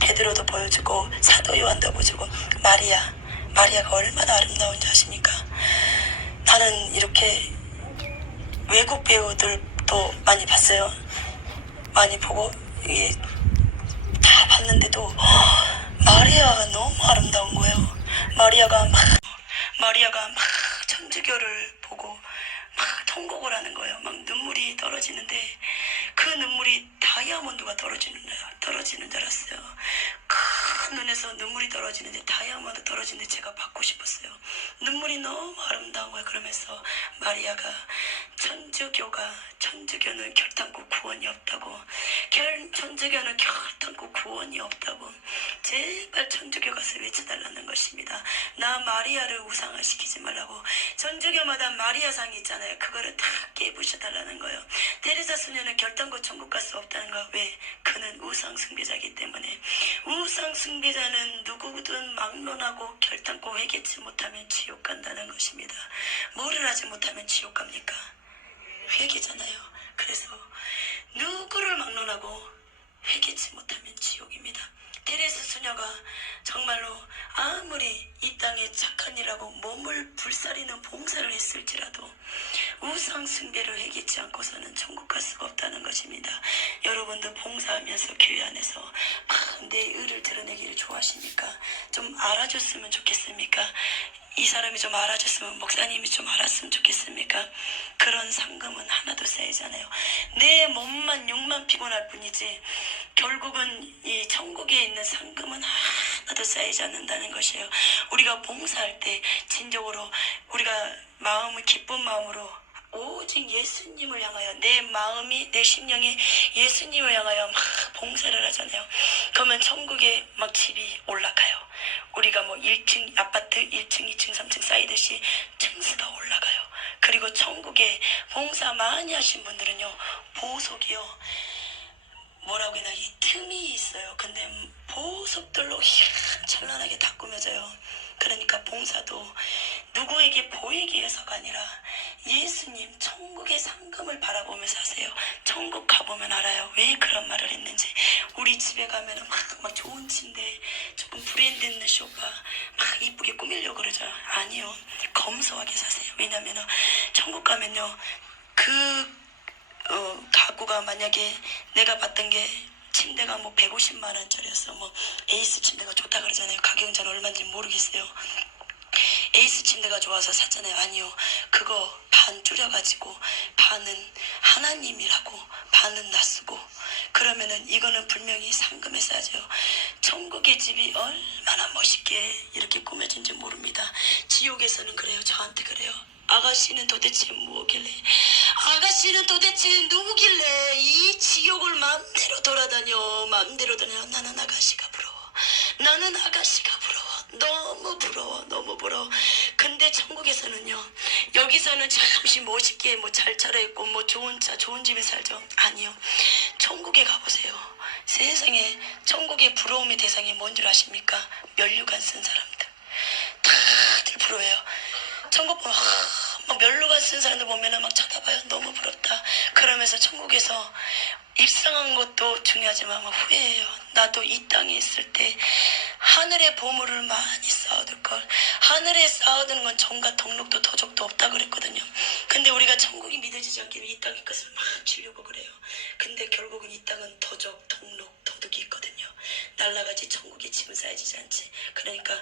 베드로도 보여주고 사도 요한도 보여주고 마리아가 얼마나 아름다운지 아십니까? 나는 이렇게 외국 배우들도 많이 봤어요. 많이 보고 이게 다 봤는데도 마리아가 너무 아름다운 거예요. 마리아가 막 천주교를 보고 막 통곡을 하는 거예요. 막 눈물이 떨어지는데 그 눈물이 다이아몬드가 떨어지는 줄 알았어요. 큰 눈에서 눈물이 떨어지는데 다이아몬드 떨어지는데 제가 받고 싶었어요. 눈물이 너무 아름다운 거예요. 그러면서 마리아가 천주교는 결탄코 구원이 없다고, 천주교는 결탄코 구원이 없다고 제발 천주교 가서 외쳐달라는 것입니다. 나 마리아를 우상화시키지 말라고. 천주교마다 마리아상이 있잖아요. 그거를 다 깨부셔달라는 거예요. 테레사 수녀는 결단코 천국 갈 수 없다는 거. 왜? 그는 우상 숭배자이기 때문에. 우상 숭배자는 누구든 막론하고 결단코 회개치 못하면 지옥 간다는 것입니다. 뭐를 하지 못하면 지옥 갑니까? 회개잖아요. 그래서 누구를 막론하고 회개치 못하면 지옥입니다. 테레사 수녀가 정말로 아무리 이 땅에 착한 일하고 몸을 불사리는 봉사를 했을지라도 우상 숭배를 회개치 않고서는 천국 갈 수가 없다는 것입니다. 여러분도 봉사하면서 교회 안에서 막 내 의를 드러내기를 좋아하십니까? 좀 알아줬으면 좋겠습니까? 이 사람이 좀 알아줬으면, 목사님이 좀 알았으면 좋겠습니까? 그런 상금은 하나도 쌓이잖아요. 내 몸만 욕만 피곤할 뿐이지 결국은 이 천국에 있는 상금은 하나도 쌓이지 않는다는 것이에요. 우리가 봉사할 때 진정으로 우리가 마음을 기쁜 마음으로 오직 예수님을 향하여 내 마음이, 내 심령이 예수님을 향하여 막 봉사를 하잖아요. 그러면 천국에 막 집이 올라가요. 우리가 뭐 1층 아파트 1층 2층 3층 쌓이듯이 층수가 올라가요. 그리고 천국에 봉사 많이 하신 분들은요, 보석이요, 뭐라고 해야, 이 틈이 있어요. 근데 보석들로 찬란하게 다 꾸며져요. 그러니까 봉사도 누구에게 보이기 위해서가 아니라 예수님 천국의 상금을 바라보면서 하세요. 천국 가보면 알아요. 왜 그런 말을 했는지. 우리 집에 가면은 막 좋은 침대, 조금 브랜드 있는 소파 막 이쁘게 꾸미려고 그러죠. 아니요, 검소하게 사세요. 왜냐면은 천국 가면요, 가구가 만약에 내가 봤던 게 침대가 뭐 150만 원짜리였어. 뭐 에이스 침대가 좋다 그러잖아요. 가격은 잘 얼마인지 모르겠어요. 에이스 침대가 좋아서 샀잖아요. 아니요, 그거 반 줄여가지고 반은 하나님이라고 반은 낯쓰고 그러면은 이거는 분명히 상금에 싸죠. 천국의 집이 얼마나 멋있게 이렇게 꾸며진지 모릅니다. 지옥에서는 그래요. 저한테 그래요. 아가씨는 도대체 뭐길래, 아가씨는 도대체 누구길래 이 지옥을 맘대로 돌아다녀. 나는 아가씨가 부러워. 나는 아가씨가 부러워. 너무 부러워. 너무 부러워. 근데 천국에서는요, 여기서는 잠시 멋있게 뭐 잘 차려입고 뭐 좋은 차 좋은 집에 살죠. 아니요, 천국에 가보세요. 세상에 천국의 부러움의 대상이 뭔 줄 아십니까? 면류관 쓴 사람들. 다들 부러워요. 천국 보면 막 면류관 쓴 사람들 보면은 막 쳐다봐요. 너무 부럽다. 그러면서 천국에서 입상한 것도 중요하지만 막 후회해요. 나도 이 땅에 있을 때 하늘의 보물을 많이 쌓아둘 걸. 하늘에 쌓아두는 건 정과 덕록도 도적도 없다 그랬거든요. 근데 우리가 천국이 믿어지지 않기를 이 땅의 것을 막 주려고 그래요. 근데 결국은 이 땅은 도적, 덕록, 도둑이 있거든요. 날라가지 천국에 짐은 쌓여지지 않지. 그러니까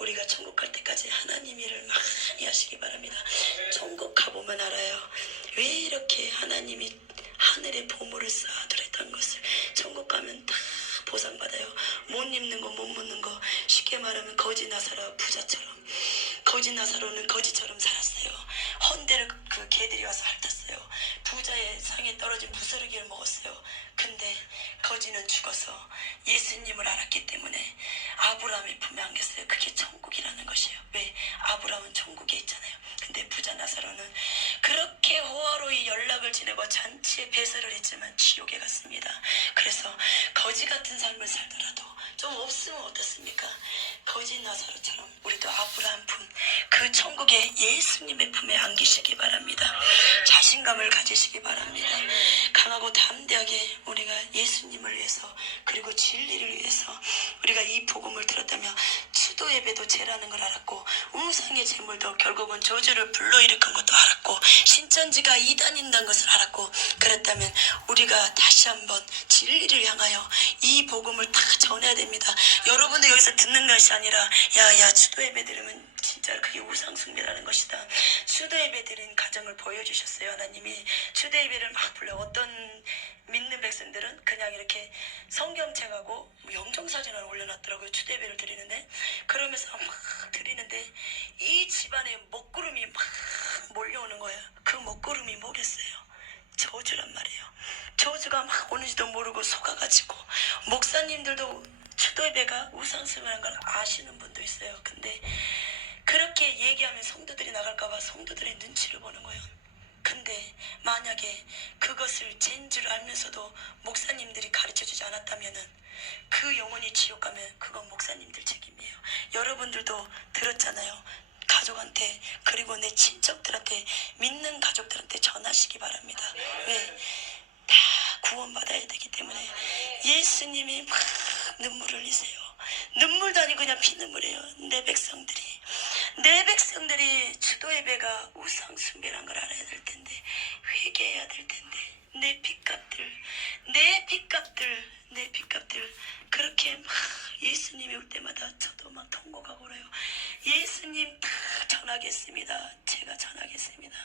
우리가 천국 갈 때까지 하나님 일을 많이 하시기 바랍니다. 천국 가보면 알아요. 왜 이렇게 하나님이 하늘의 보물을 쌓아두랬던 것을. 천국 가면 다 보상받아요. 못 입는 거, 못 묻는 거. 쉽게 말하면 거지 나사로 부자처럼. 거지 나사로는 거지처럼 살았어요. 헌데를 그 개들이 와서 핥았어요. 부자의 상에 떨어진 부스러기를 먹었어요. 근데 거지는 죽어서 예수님을 알았기 때문에 아브라함의 품에 안겼어요. 그게 천국이라는 것이에요. 왜? 아브라함은 천국에 있잖아요. 근데 부자 나사로는 그렇게 호화로이 연락을 지내고 잔치에 배설을 했지만 지옥에 갔습니다. 그래서 거지 같은 삶을 살더라도 좀 없으면 어떻습니까? 거지 나사로처럼 우리도 아브라함 품, 그 천국의 예수님의 품에 안기시기 바랍니다. 자신감을 가지시기 바랍니다. 강하고 담대하게 우리가 예수님을 위해서, 그리고 진리를 위해서 우리가 이 복음을 들었다면 추도의 추도예배도 죄라는 걸 알았고 우상의 제물도 결국은 저주를 불러일으킨 것도 알았고 신천지가 이단인다는 것을 알았고 그렇다면 우리가 다시 한번 진리를 향하여 이 복음을 다 전해야 됩니다. 여러분도 여기서 듣는 것이 아니라 야야 추도예배 드리면 진짜 그게 우상숭배라는 것이다. 추도예배 드린 가정을 보여주셨어요. 하나님이 추도예배를 막 불러. 어떤 믿는 백성들은 그냥 이렇게 성경책하고 영정사진을 올려놨더라고요. 추도예배를 드리는데 그러면서 막 드리는데 이 집안에 먹구름이 막 몰려오는 거예요. 그 먹구름이 뭐겠어요? 저주란 말이에요. 저주가 막 오는지도 모르고 속아가지고 목사님들도 추도예배가 우상숭배라는 걸 아시는 분도 있어요. 근데 그렇게 얘기하면 성도들이 나갈까봐 성도들의 눈치를 보는 거예요. 근데 만약에 그것을 죄인 줄 알면서도 목사님들이 가르쳐주지 않았다면은 그 영혼이 지옥 가면 그건 목사님들 책임이에요. 여러분들도 들었잖아요. 가족한테 그리고 내 친척들한테 믿는 가족들한테 전하시기 바랍니다. 왜? 다 구원받아야 되기 때문에 예수님이 막 눈물을 흘리세요. 눈물도 아니고 그냥 피눈물이에요. 내 백성들이 추도예배가 우상숭배란 걸 알아야 될 텐데 회개해야 될 텐데 내 빚값들 그렇게 막 예수님이 올 때마다 저도 막 통곡하고 그래요. 예수님 다 전하겠습니다. 제가 전하겠습니다.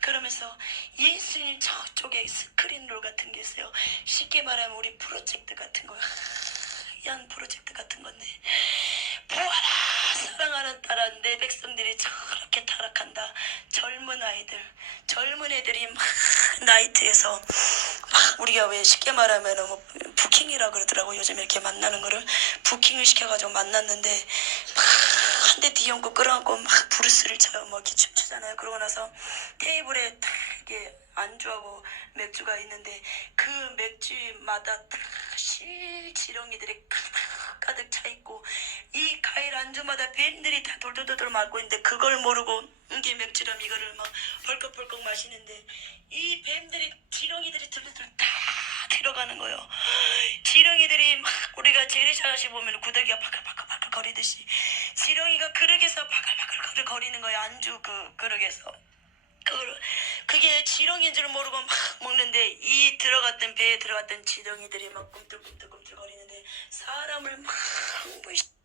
그러면서 예수님 저쪽에 스크린롤 같은 게 있어요. 쉽게 말하면 우리 프로젝트 같은 거예요. 하얀 프로젝트 같은 건데 보아라 사랑하는 딸아 내 백성들이 저렇게 타락한다. 젊은 애들이 막 나이트에서 막 우리가 왜 쉽게 말하면 뭐 부킹이라 그러더라고. 요즘 이렇게 만나는 거를 부킹을 시켜가지고 만났는데 막 한 대 뒤엉고 끌어안고 막 브루스를 쳐요. 뭐 이렇게 춤추잖아요. 그러고 나서 테이블에 다 이게 안주하고 맥주가 있는데 그 맥주마다 다 실지렁이들이 가득 차 있고 이 과일 안주마다 뱀들이 다 돌돌돌 말고 있는데 그걸 모르고 이게 맥주럼 이거를 막 벌컥벌컥 마시는데 이 뱀들이 지렁이들이 들들들 다 들어가는 거예요. 지렁이들이 막 우리가 재래시아가시 보면 구더기가 바글바글 거리듯이 지렁이가 그릇에서 바글바글 거리는 거예요. 안주 그 그릇에서. 그게 지렁이인 줄 모르고 막 먹는데 이 들어갔던 배에 들어갔던 지렁이들이 막 꿈틀꿈틀 거리는데 사람을 막 흥분시키고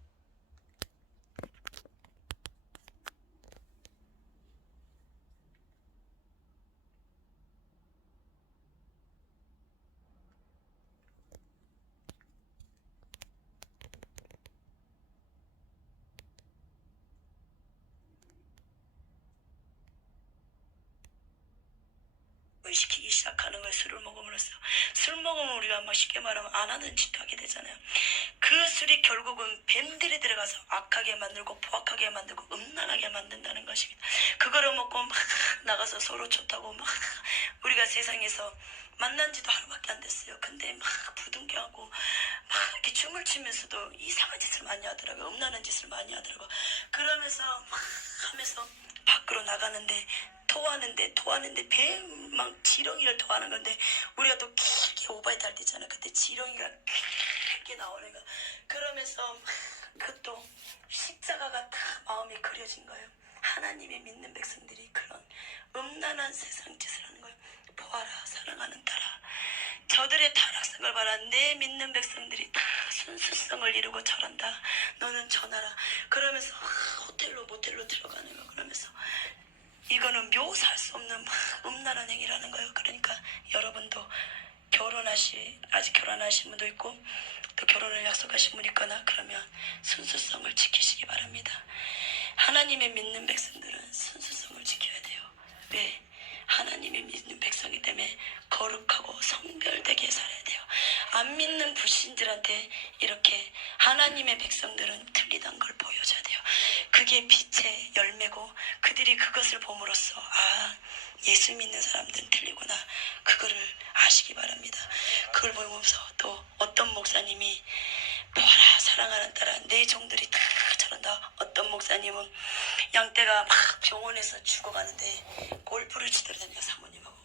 시작하는 거예요. 술을 먹음으로써. 술 먹으면 우리가 막 쉽게 말하면 안 하는 짓도 하게 되잖아요. 그 술이 결국은 뱀들이 들어가서 악하게 만들고 포악하게 만들고 음란하게 만든다는 것입니다. 그거를 먹고 막 나가서 서로 좋다고 막 우리가 세상에서 만난 지도 하루밖에 안 됐어요. 근데 막 부둥켜하고 막 이렇게 춤을 추면서도 이상한 짓을 많이 하더라고요. 음란한 짓을 많이 하더라고요. 그러면서 막 하면서 밖으로 나가는데 토하는데 뱀막 지렁이를 토하는 건데 우리가 또 길게 오바이트 할 때 있잖아요. 그때 지렁이가 길게 나오는 거. 그러면서 그것도 십자가가 다 마음에 그려진 거예요. 하나님의 믿는 백성들이 그런 음란한 세상 짓을 하는 거예요. 보아라 사랑하는 딸아 저들의 타락성을 봐라. 내 믿는 백성들이 다 순수성을 이루고 저런다. 너는 전하라. 그러면서 호텔로 모텔로 들어가는 거. 그러면서 이거는 묘사할 수 없는 음란한 행위라는 거예요. 그러니까 여러분도 아직 결혼하신 분도 있고 또 결혼을 약속하신 분이 있거나 그러면 순수성을 지키시기 바랍니다. 하나님의 믿는 백성들은 순수성을 지켜야 돼요. 왜? 하나님의 믿는 백성이기 때문에 거룩하고 성별되게 살아야 돼요. 안 믿는 불신들한테 이렇게 하나님의 백성들은 틀리단 걸 보여줘야 돼요. 그게 빛의 열매고 그들이 그것을 봄으로써 예수 믿는 사람들은 틀리구나. 그거를 아시기 바랍니다. 그걸 보면서 또 어떤 목사님이 보아라 사랑하는 딸아 내 종들이 다 저런다. 어떤 목사님은 양떼가 막 병원에서 죽어가는데 골프를 치더라고요. 사모님하고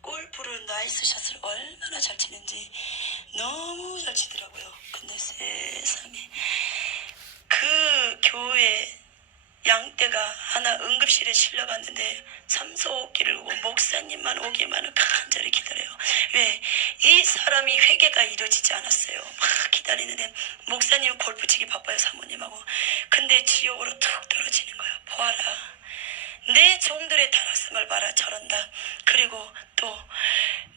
골프를 나이스샷을 얼마나 잘 치는지 너무 잘 치더라고요. 근데 세상에 그 교회 양떼가 하나 응급실에 실려갔는데 3, 4호기를 오고 목사님만 오기만을 간절히 기다려요. 왜? 이 사람이 회개가 이루어지지 않았어요. 막 기다리는데 목사님 골프 치기 바빠요, 사모님하고. 근데 지옥으로 툭 떨어지는 거예요. 보아라, 내 종들의 타락성을 봐라, 저런다. 그리고 또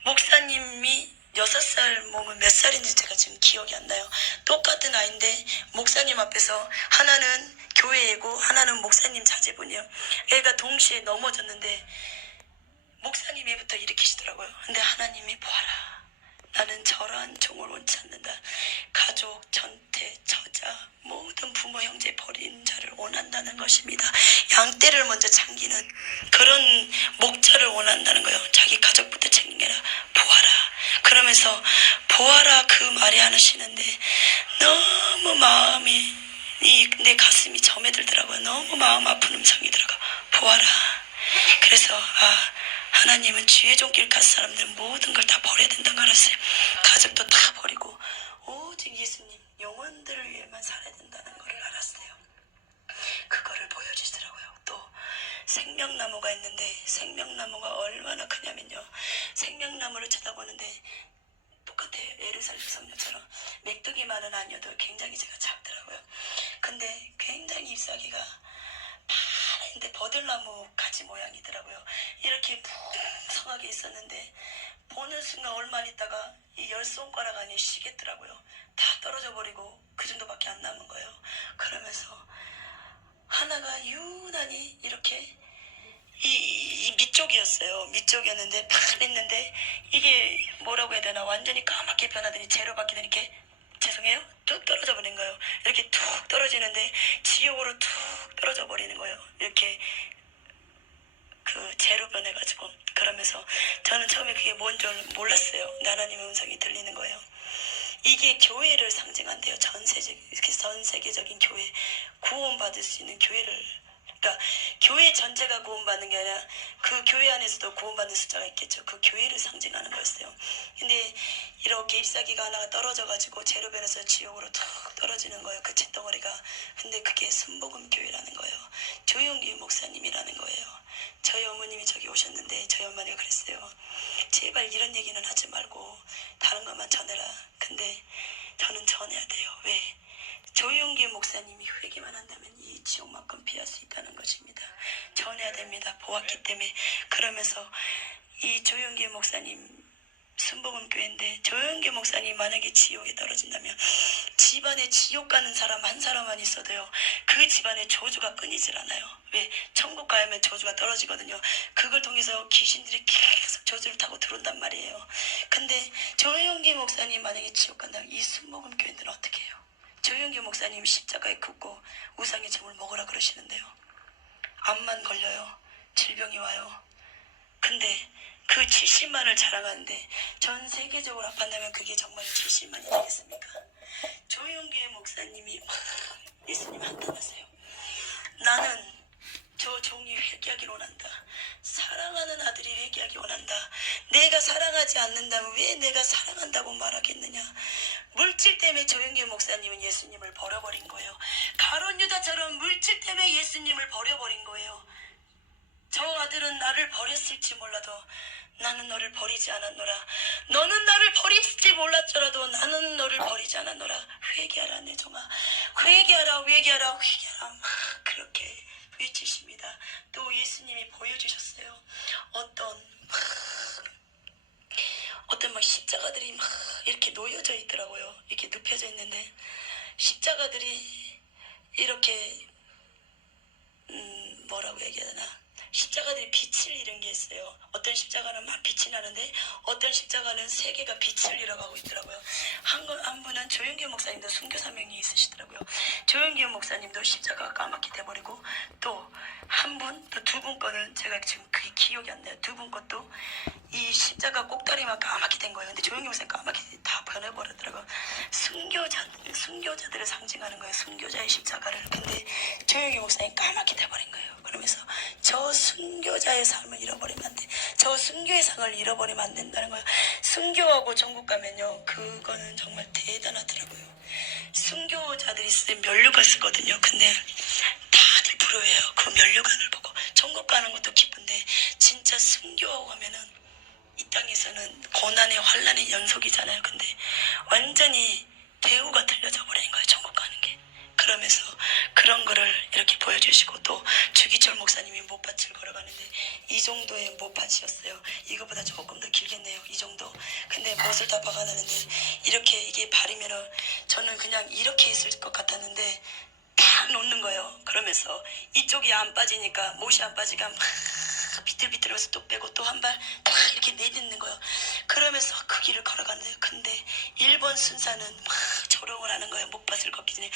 목사님이 6살 먹은 몇 살인지 제가 지금 기억이 안 나요. 똑같은 아이인데 목사님 앞에서 하나는 교회 애고 하나는 목사님 자제분이요. 애가 동시에 넘어졌는데 목사님 애부터 일으키시더라고요. 근데 하나님이 보아라, 나는 저러한 종을 원치 않는다. 가족, 전태, 저자, 모든 부모, 형제 버린 자를 원한다는 것입니다. 양떼를 먼저 챙기는 그런 목자를 원한다는 거예요. 자기 가족부터 챙겨라. 보아라. 그러면서 보아라 그 말이 하시는데 너무 마음이 내 가슴이 점에들더라고요. 너무 마음 아픈 음성이더라고요. 보아라. 그래서 하나님은 주의 종길 간 사람들은 모든 걸 다 버려야 된다고 알았어요. 가족도 다 버리고 오직 예수님 영혼들을 위해만 살아야 된다는 걸 알았어요. 그거를 보여주시더라고요. 또 생명나무가 있는데 생명나무가 얼마나 크냐면요, 생명나무를 쳐다보는데 똑같아요. 예루살렘 성녀처럼 맥두기만은 아니어도 굉장히 제가 작더라고요. 근데 굉장히 잎사귀가 파란데 버들나무 가지 모양이더라고요. 이렇게 풍성하게 있었는데 보는 순간 얼마 있다가 이 10손가락 안에 쉬겠더라고요. 다 떨어져 버리고 그 정도밖에 안 남은 거예요. 그러면서 하나가 유난히 이렇게 이 밑쪽이었어요. 밑쪽이었는데 파랬는데 이게 뭐라고 해야 되나, 완전히 까맣게 변하더니 재료밖에 이렇게, 죄송해요, 뚝 떨어져 버린 거예요. 이렇게 툭 떨어지는데 지옥으로 툭 떨어져 버리는 거예요. 이렇게 그 재로 변해가지고. 그러면서 저는 처음에 그게 뭔지 몰랐어요. 하나님의 음성이 들리는 거예요. 이게 교회를 상징한대요. 전 세계적인 교회, 구원받을 수 있는 교회를. 그러니까 교회 전체가 구원받는 게 아니라 그 교회 안에서도 구원받는 숫자가 있겠죠. 그 교회를 상징하는 거였어요. 근데 이렇게 잎사귀가 하나가 떨어져가지고 재로 변해서 지옥으로 툭 떨어지는 거예요. 그 잿덩어리가. 근데 그게 순복음 교회라는 거예요. 조용기 목사님이라는 거예요. 저희 어머님이 저기 오셨는데 저희 어머니가 그랬어요. 제발 이런 얘기는 하지 말고 다른 것만 전해라. 근데 저는 전해야 돼요. 왜? 조용기 목사님이 회개만 한다면 이 지옥만큼 피할 수 있다는 것입니다. 전해야 됩니다. 보았기 때문에. 그러면서 이 조용기 목사님 순복음 교회인데, 조용기 목사님 만약에 지옥에 떨어진다면 집안에 지옥 가는 사람 한 사람만 있어도요, 그 집안에 저주가 끊이질 않아요. 왜? 천국 가면 저주가 떨어지거든요. 그걸 통해서 귀신들이 계속 저주를 타고 들어온단 말이에요. 근데 조용기 목사님 만약에 지옥 간다면 이 순복음 교회들은 어떻게 해요? 조용기 목사님 십자가에 긋고 우상의 점을 먹으라 그러시는데요. 암만 걸려요. 질병이 와요. 근데 그 70만을 자랑하는데 전 세계적으로 아팠다면 그게 정말 70만이 되겠습니까? 조용기 목사님이 예수님 한탄하세요. 나는 저 종이 회개하기를 원한다. 사랑하는 아들이 회개하기 원한다. 내가 사랑하지 않는다면 왜 내가 사랑한다고 말하겠느냐. 물질 때문에 조용기 목사님은 예수님을 버려버린 거예요. 가룟 유다처럼 물질 때문에 예수님을 버려버린 거예요. 저 아들은 나를 버렸을지 몰라도 나는 너를 버리지 않았노라. 너는 나를 버릴지 몰랐더라도 나는 너를 버리지 않았노라. 회개하라 내 종아. 회개하라 회개하라 회개하라. 막 그렇게 외치십니다. 또 예수님이 보여주셨어요. 어떤 막 십자가들이 막 이렇게 놓여져 있더라고요. 이렇게 눕혀져 있는데 십자가들이 이렇게 뭐라고 얘기해야 되나, 십자가들이 빛을 잃은 게 있어요. 어떤 십자가는 막 빛이 나는데 어떤 십자가는 세 개가 빛을 잃어가고 있더라고요. 한 분은 조용기 목사님도 순교사명이 있으시더라고요. 조용기 목사님도 십자가가 까맣게 돼버리고, 또 한 분, 또 두 분 거는 제가 지금 그게 기억이 안 나요. 두 분 것도 이 십자가 꼭다리만 까맣게 된 거예요. 근데 조용기 목사님 까맣게 다 변해버리더라고요. 순교자들을 상징하는 거예요. 순교자의 십자가를. 근데 조용기 목사님 까맣게 돼버린 거예요. 그러면서 저 순교자의 삶을 잃어버리면 안 돼. 저 순교의 상을 잃어버리면 안 된다는 거예요. 순교하고 천국 가면요, 그거는 정말 대단하더라고요. 순교자들이 쓰는 면류관 쓰거든요. 근데 다들 부러워해요. 그 면류관을 보고. 천국 가는 것도 기쁜데 진짜 순교하고 가면은 이 땅에서는 고난의 환란의 연속이잖아요. 근데 완전히 대우가 틀려져 버린 거예요. 천국 가는 게. 그러면서 그런 거를 이렇게 보여주시고, 또 주기철 목사님이 못밭을 걸어가는데 이 정도의 못밭이었어요. 이거보다 조금 더 길겠네요. 이 정도. 근데 못을 다 박아놨는데 이렇게 이게 발이면은 저는 그냥 이렇게 있을 것 같았는데 딱 놓는 거예요. 그러면서 이쪽이 안 빠지니까, 못이 안 빠지니까 막 비틀비틀하면서 또 빼고 또 한 발 딱 이렇게 내딛는 거예요. 그러면서 그 길을 걸어가는데요. 근데 1번 순사는 막 조롱을 하는 거예요. 못밭을 걷기 전에.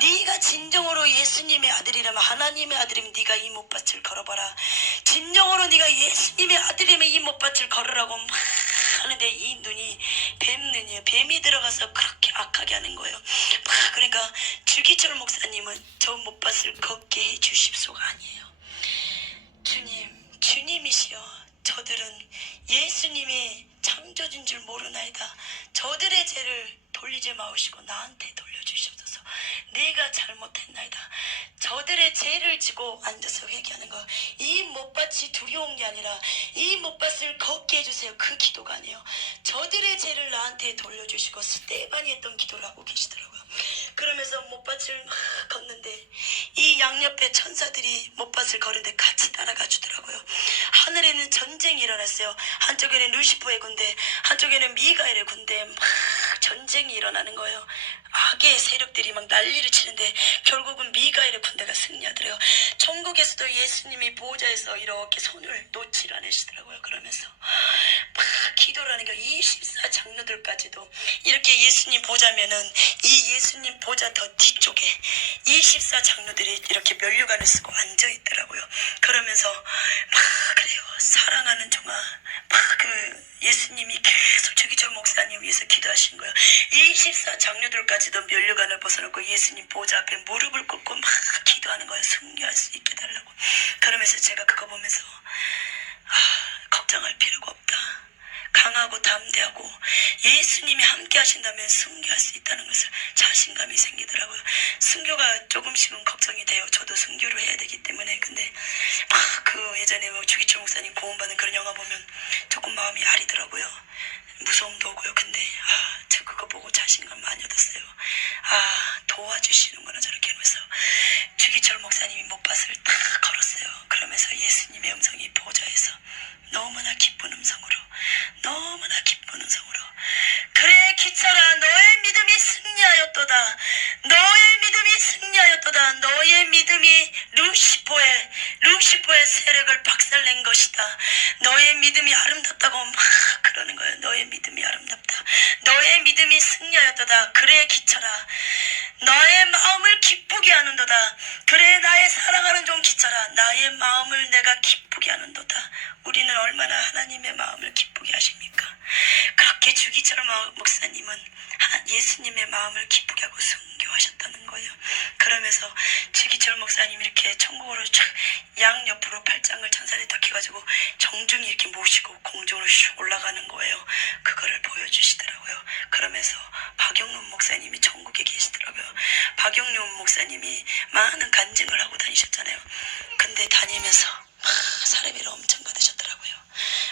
네가 진정으로 예수님의 아들이라면, 하나님의 아들이면 네가 이 못밭을 걸어봐라. 진정으로 네가 예수님의 아들이면 이 못밭을 걸으라고 막 하는데, 이 눈이 뱀 눈이에요. 뱀이 들어가서 그렇게 악하게 하는 거예요. 막 그러니까 주기철 목사님은 저 못밭을 걷게 해 주십소가 아니에요. 주님이시여, 저들은 예수님이 창조주인 줄 모르나이다. 저들의 죄를 돌리지 마시고 나한테 돌려주시옵소서. 내가 잘못했나이다. 저들의 죄를 지고 앉아서 회개하는 거. 이 못밭이 두려운 게 아니라 이 못밭을 걷게 해주세요. 그 기도가 아니에요. 저들의 죄를 나한테 돌려주시고, 스테반이 했던 기도를 하고 계시더라고요. 그러면서 못밭을 막 걷는데 이 양옆에 천사들이 못밭을 걸는데 같이 따라가 주더라고요. 하늘에는 전쟁이 일어났어요. 한쪽에는 루시퍼의 군대, 한쪽에는 미가엘의 군대, 막 전쟁이 일어나는 거예요. 악의 세력들이 막 난리를 치는데 결국은 미가엘의 군대가 승리하더래요. 천국에서도 예수님이 보호자에서 이렇게 손을 놓지를 않으시더라고요. 그러면서 막 기도를 하는 거. 24 장로들까지도 이렇게 예수님 보자면은 이 예수님 보자 더 뒤쪽에 24 장로들이 이렇게 면류관을 쓰고 앉아 있더라고요. 그러면서 막 그래요. 사랑하는 종아, 막 그 예수님이 계속 주기철 목사님 위해서 기도하신 거예요. 24 장로들까지도 면류관을 벗어놓고 예수님 보좌 앞에 무릎을 꿇고 막 기도하는 거예요. 승리할 수 있게 달라고. 그러면서 제가 그거 보면서 걱정할 필요가 없다. 강하고 담대하고 예수님이 함께 하신다면 순교할 수 있다는 것을 자신감이 생기더라고요. 순교가 조금씩은 걱정이 돼요. 저도 순교를 해야 되기 때문에. 근데 막 그 예전에 주기철 목사님 고음받은 그런 영화 보면 조금 마음이 아리더라고요. 무서움도 오고요. 근데 저 그거 보고 자신감 많이 얻었어요. 도와주시는구나 저렇게 하면서. 주기철 목사님이 못밭을 딱 걸었어요. 그러면서 예수님의 음성이 보좌에서 너무나 기쁜 음성으로, 너무나 기쁜 음성으로, 그래 기철아, 너의 믿음이 승리하였도다. 너의 믿음이 승리하였도다. 너의 믿음이 루시포의 세력을 박살낸 것이다. 너의 믿음이 아름답다고 막 그러는 거예요. 너의 믿음이 아름답다. 너의 믿음이 승리하였도다. 그래 기철아, 나의 마음을 기쁘게 하는도다. 그래 나의 사랑하는 종 기철아, 나의 마음을 내가 기쁘게 하는도다. 우리는 얼마나 하나님의 마음을 기쁘게 하십니까? 그렇게 주기철 목사님은 예수님의 마음을 기쁘게 하고 순교하셨다는 거예요. 그러면서 주기철 목사님 이렇게 천국으로 양옆으로 팔짱을 천사들이 딱 해가지고 정중히 이렇게 모시고 공중으로 슉 올라가는 거예요. 그거를 보여주시더라고요. 그러면서 박영문 목사님이 천국에 계시더라고요. 박영문 목사님이 많은 간증을 하고 다니셨잖아요. 근데 다니면서 사례비를 엄청 받으셨더라고요.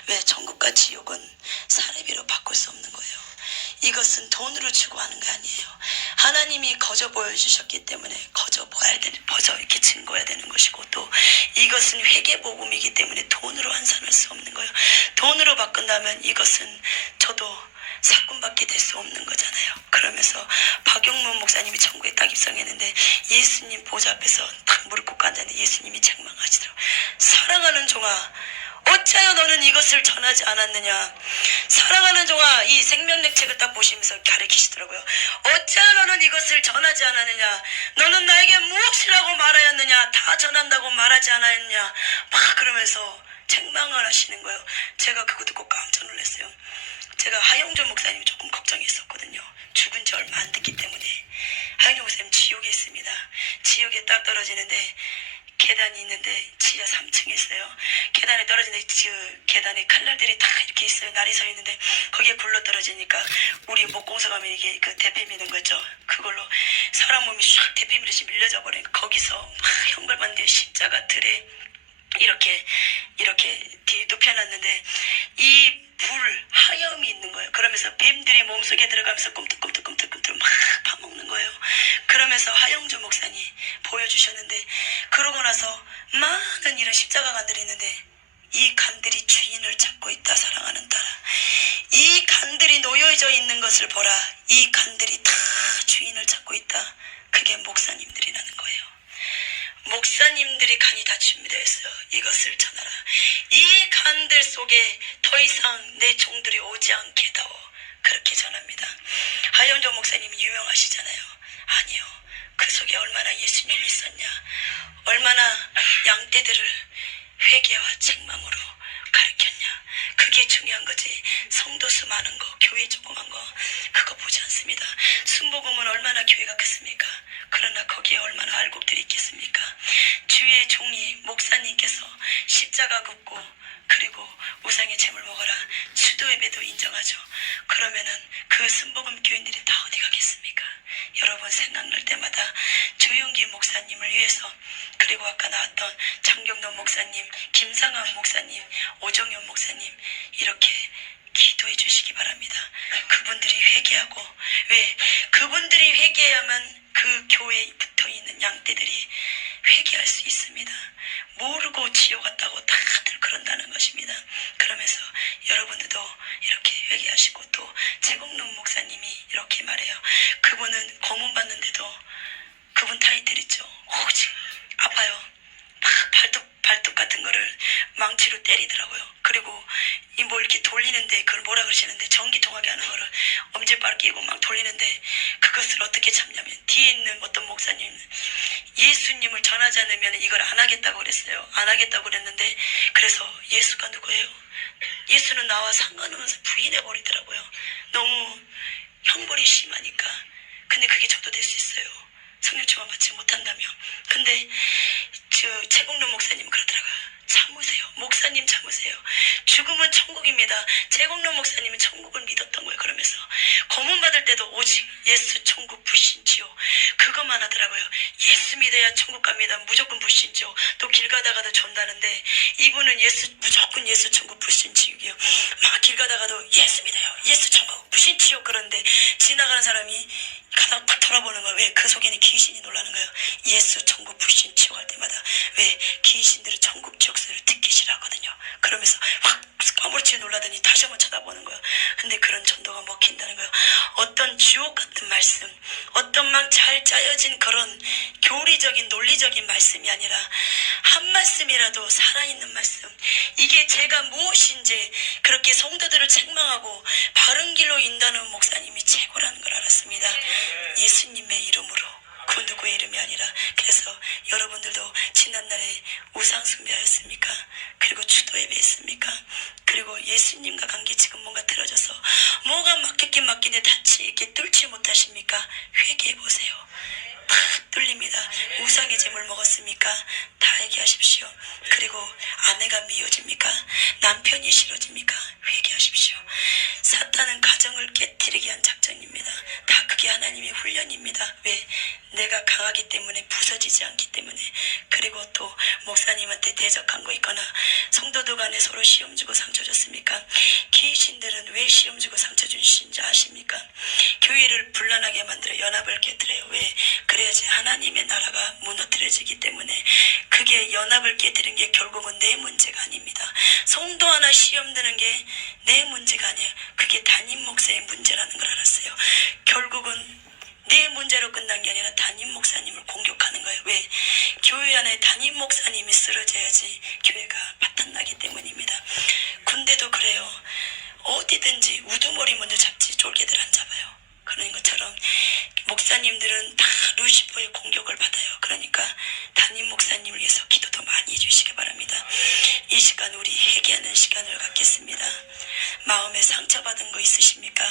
왜? 천국과 지옥은 사례비로 바꿀 수 없는 거예요. 이것은 돈으로 주고 하는 게 아니에요. 하나님이 거저 보여주셨기 때문에 거저 이렇게 증거해야 되는 것이고, 또 이것은 회개복음이기 때문에 돈으로 환산할 수 없는 거예요. 돈으로 바꾼다면 이것은 저도 사건밖에 될 수 없는 거잖아요. 그러면서 박용문 목사님이 천국에 딱 입성했는데 예수님 보좌 앞에서 딱 무릎 꿇고 앉았는데 예수님이 책망하시더라고요. 사랑하는 종아, 어찌하여 너는 이것을 전하지 않았느냐. 사랑하는 종아, 이 생명책을 딱 보시면서 가르치시더라고요. 어찌하여 너는 이것을 전하지 않았느냐. 너는 나에게 무엇이라고 말하였느냐. 다 전한다고 말하지 않았느냐. 막 그러면서 책망을 하시는 거예요. 제가 그거 듣고 깜짝 놀랐어요. 제가 하영조 목사님이 조금 걱정했었거든요. 죽은 지 얼마 안 됐기 때문에. 하영조 목사님 지옥에 있습니다. 지옥에 딱 떨어지는데 계단이 있는데 지하 3층에 있어요. 계단에 떨어지는데 그 계단에 칼날들이 다 이렇게 있어요. 날이 서 있는데 거기에 굴러 떨어지니까 우리 목공서 가면 이게 그 대패 미는 거죠. 그걸로 사람 몸이 샥 대패 미듯이 밀려져 버리니까 거기서 막 형벌받는 십자가 들에 이렇게 눕혀놨는데 이 불 하염이 있는 거예요. 그러면서 뱀들이 몸속에 들어가면서 꿈틀꿈틀 막 파먹는 거예요. 그러면서 하영주 목사님 보여주셨는데 그러고 나서 많은 이런 십자가 간들이 있는데 이 간들이 주인을 찾고 있다. 사랑하는 딸아, 이 간들이 놓여져 있는 것을 보라. 이 간들이 다 주인을 찾고 있다. 그게 목사님들이라는 거예요. 목사님들이 간이 다 준비되어 있어요. 이것을 전하라. 이 간들 속에 더 이상 내 종들이 오지 않게다오. 그렇게 전합니다. 하영조 목사님 유명하시잖아요. 아니요. 그 속에 얼마나 예수님이 있었냐. 얼마나 양떼들을 회개와 책망으로 가르쳤냐. 그게 중요한 거지. 성도 수 많은 거, 교회 조그만 거 그거 보지 않습니다. 순복음은 얼마나 교회가 크습니까? 그러나 거기에 얼마나 알곡들이 있겠습니까? 주의 종이 목사님께서 십자가 긋고 그리고 우상의 재물 먹어라. 수도 예배도 인정하죠. 그러면은 그 순복음 교인들이 다 어디 가겠습니까? 여러분 생각날 때마다 조용기 목사님을 위해서 그리고 아까 나왔던 장경동 목사님, 김상환 목사님, 오정현 목사님 이렇게 기도해 주시기 바랍니다. 그분들이 회개하고 왜? 그분들이 회개해야만 그 교회에 붙어있는 양떼들이 회개할 수 있습니다. 모르고 지옥 갔다고 다들 그런다는 것입니다. 그러면서 여러분들도 이렇게 회개하시고 또 최국룡 목사님이 이렇게 말해요. 그분은 고문 받는데도 그분 타이틀 있죠. 오직 아파요. 막 발톱 같은 거를 망치로 때리더라고요. 그리고 이 뭐 이렇게 돌리는데 그걸 뭐라 그러시는데 전기 통하게 하는 거를 엄지발 끼고 막 돌리는데 그것을 어떻게 참냐면 뒤에 있는 어떤 목사님 예수님을 전하지 않으면 이걸 안 하겠다고 그랬어요. 안 하겠다고 그랬는데 그래서 예수가 누구예요? 예수는 나와 상관없는 부인해 버리더라고요. 너무 형벌이 심하니까. 근데 그게 저도 될 수 있어요. 성령 충만 받지 못한다며. 근데 저 최국룡 목사님 그러더라고요. 참으세요. 목사님 참으세요. 죽음은 천국입니다. 최국룡 목사님은 천국을 믿었던 거예요. 그러면서 고문 받을 때도 오직 예수 천국 불신지요. 그것만 하더라고요. 예수 믿어야 천국 갑니다. 무조건 불신지요. 또 길 가다가도 전다는데 이분은 무조건 예수 천국 불신지요. 막 길 가다가도 예수 믿어요. 예수 천국 불신지요. 그런데 지나가는 사람이 가다가 딱 돌아보는 거예요. 왜? 그 속에는 귀신이 놀라는 거예요. 예수 천국 불신 지옥 할 때마다. 왜? 귀신들은 천국 지옥소리를 듣기 싫어하거든요. 그러면서 확 까무러치게 놀라더니 다시 한번 쳐다보는 거예요. 근데 그런 전도가 먹힌다는 거예요. 어떤 주옥 같은 말씀, 어떤 막 잘 짜여진 그런 교리적인 논리적인 말씀이 아니라 한 말씀이라도 살아있는 말씀. 이게 제가 무엇인지 그렇게 성도들을 책망하고 바른 길로 인도하는 목사님이 최고라는 걸 알았습니다. 예수님의 이름으로. 그 누구의 이름이 아니라. 그래서 여러분들도 지난날에 우상 숭배하였습니까? 그리고 주도 예배했습니까? 그리고 예수님과 관계 지금 뭔가 틀어져서 뭐가 막혔긴 막힌데 이렇게 뚫지 못하십니까? 회개해보세요. 다 뚫립니다. 우상의 재물 먹었습니까? 다 얘기하십시오. 그리고 아내가 미워집니까? 남편이 싫어집니까? 회개하십시오. 사탄은 가정을 깨트리기 위한 작전입니다. 다 그게 하나님의 훈련입니다. 왜? 내가 강하기 때문에 부서지지 않기 때문에. 그리고 또 목사님한테 대적한 거 있거나 성도들 간에 서로 시험 주고 상처 줬습니까? 귀신들은 왜 시험 주고 상처 주신지 아십니까? 교회를 분란하게 만들어 연합을 깨뜨려요. 왜? 그래야지 하나님의 나라가 무너뜨려지기 때문에. 그게 연합을 깨뜨린 게 결국은 내 문제가 아닙니다. 성도 하나 시험 드는 게 내 문제가 아니에요. 그게 담임 목사의 문제라는 걸 알았어요. 결국은 내 문제로 끝난 게 아니라 담임 목사님을 공격하는 거예요. 왜? 교회 안에 담임 목사님이 쓰러져야지 교회가 바탕나기 때문입니다. 군대도 그래요. 어디든지 우두머리 먼저 잡지 쫄개들 안 잡아요. 그런 것처럼 목사님들은 다 루시퍼의 공격을 받아요. 그러니까 담임 목사님을 위해서 기도도 많이 해주시기 바랍니다. 이 시간 우리 회개하는 시간을 갖겠습니다. 마음에 상처받은 거 있으십니까?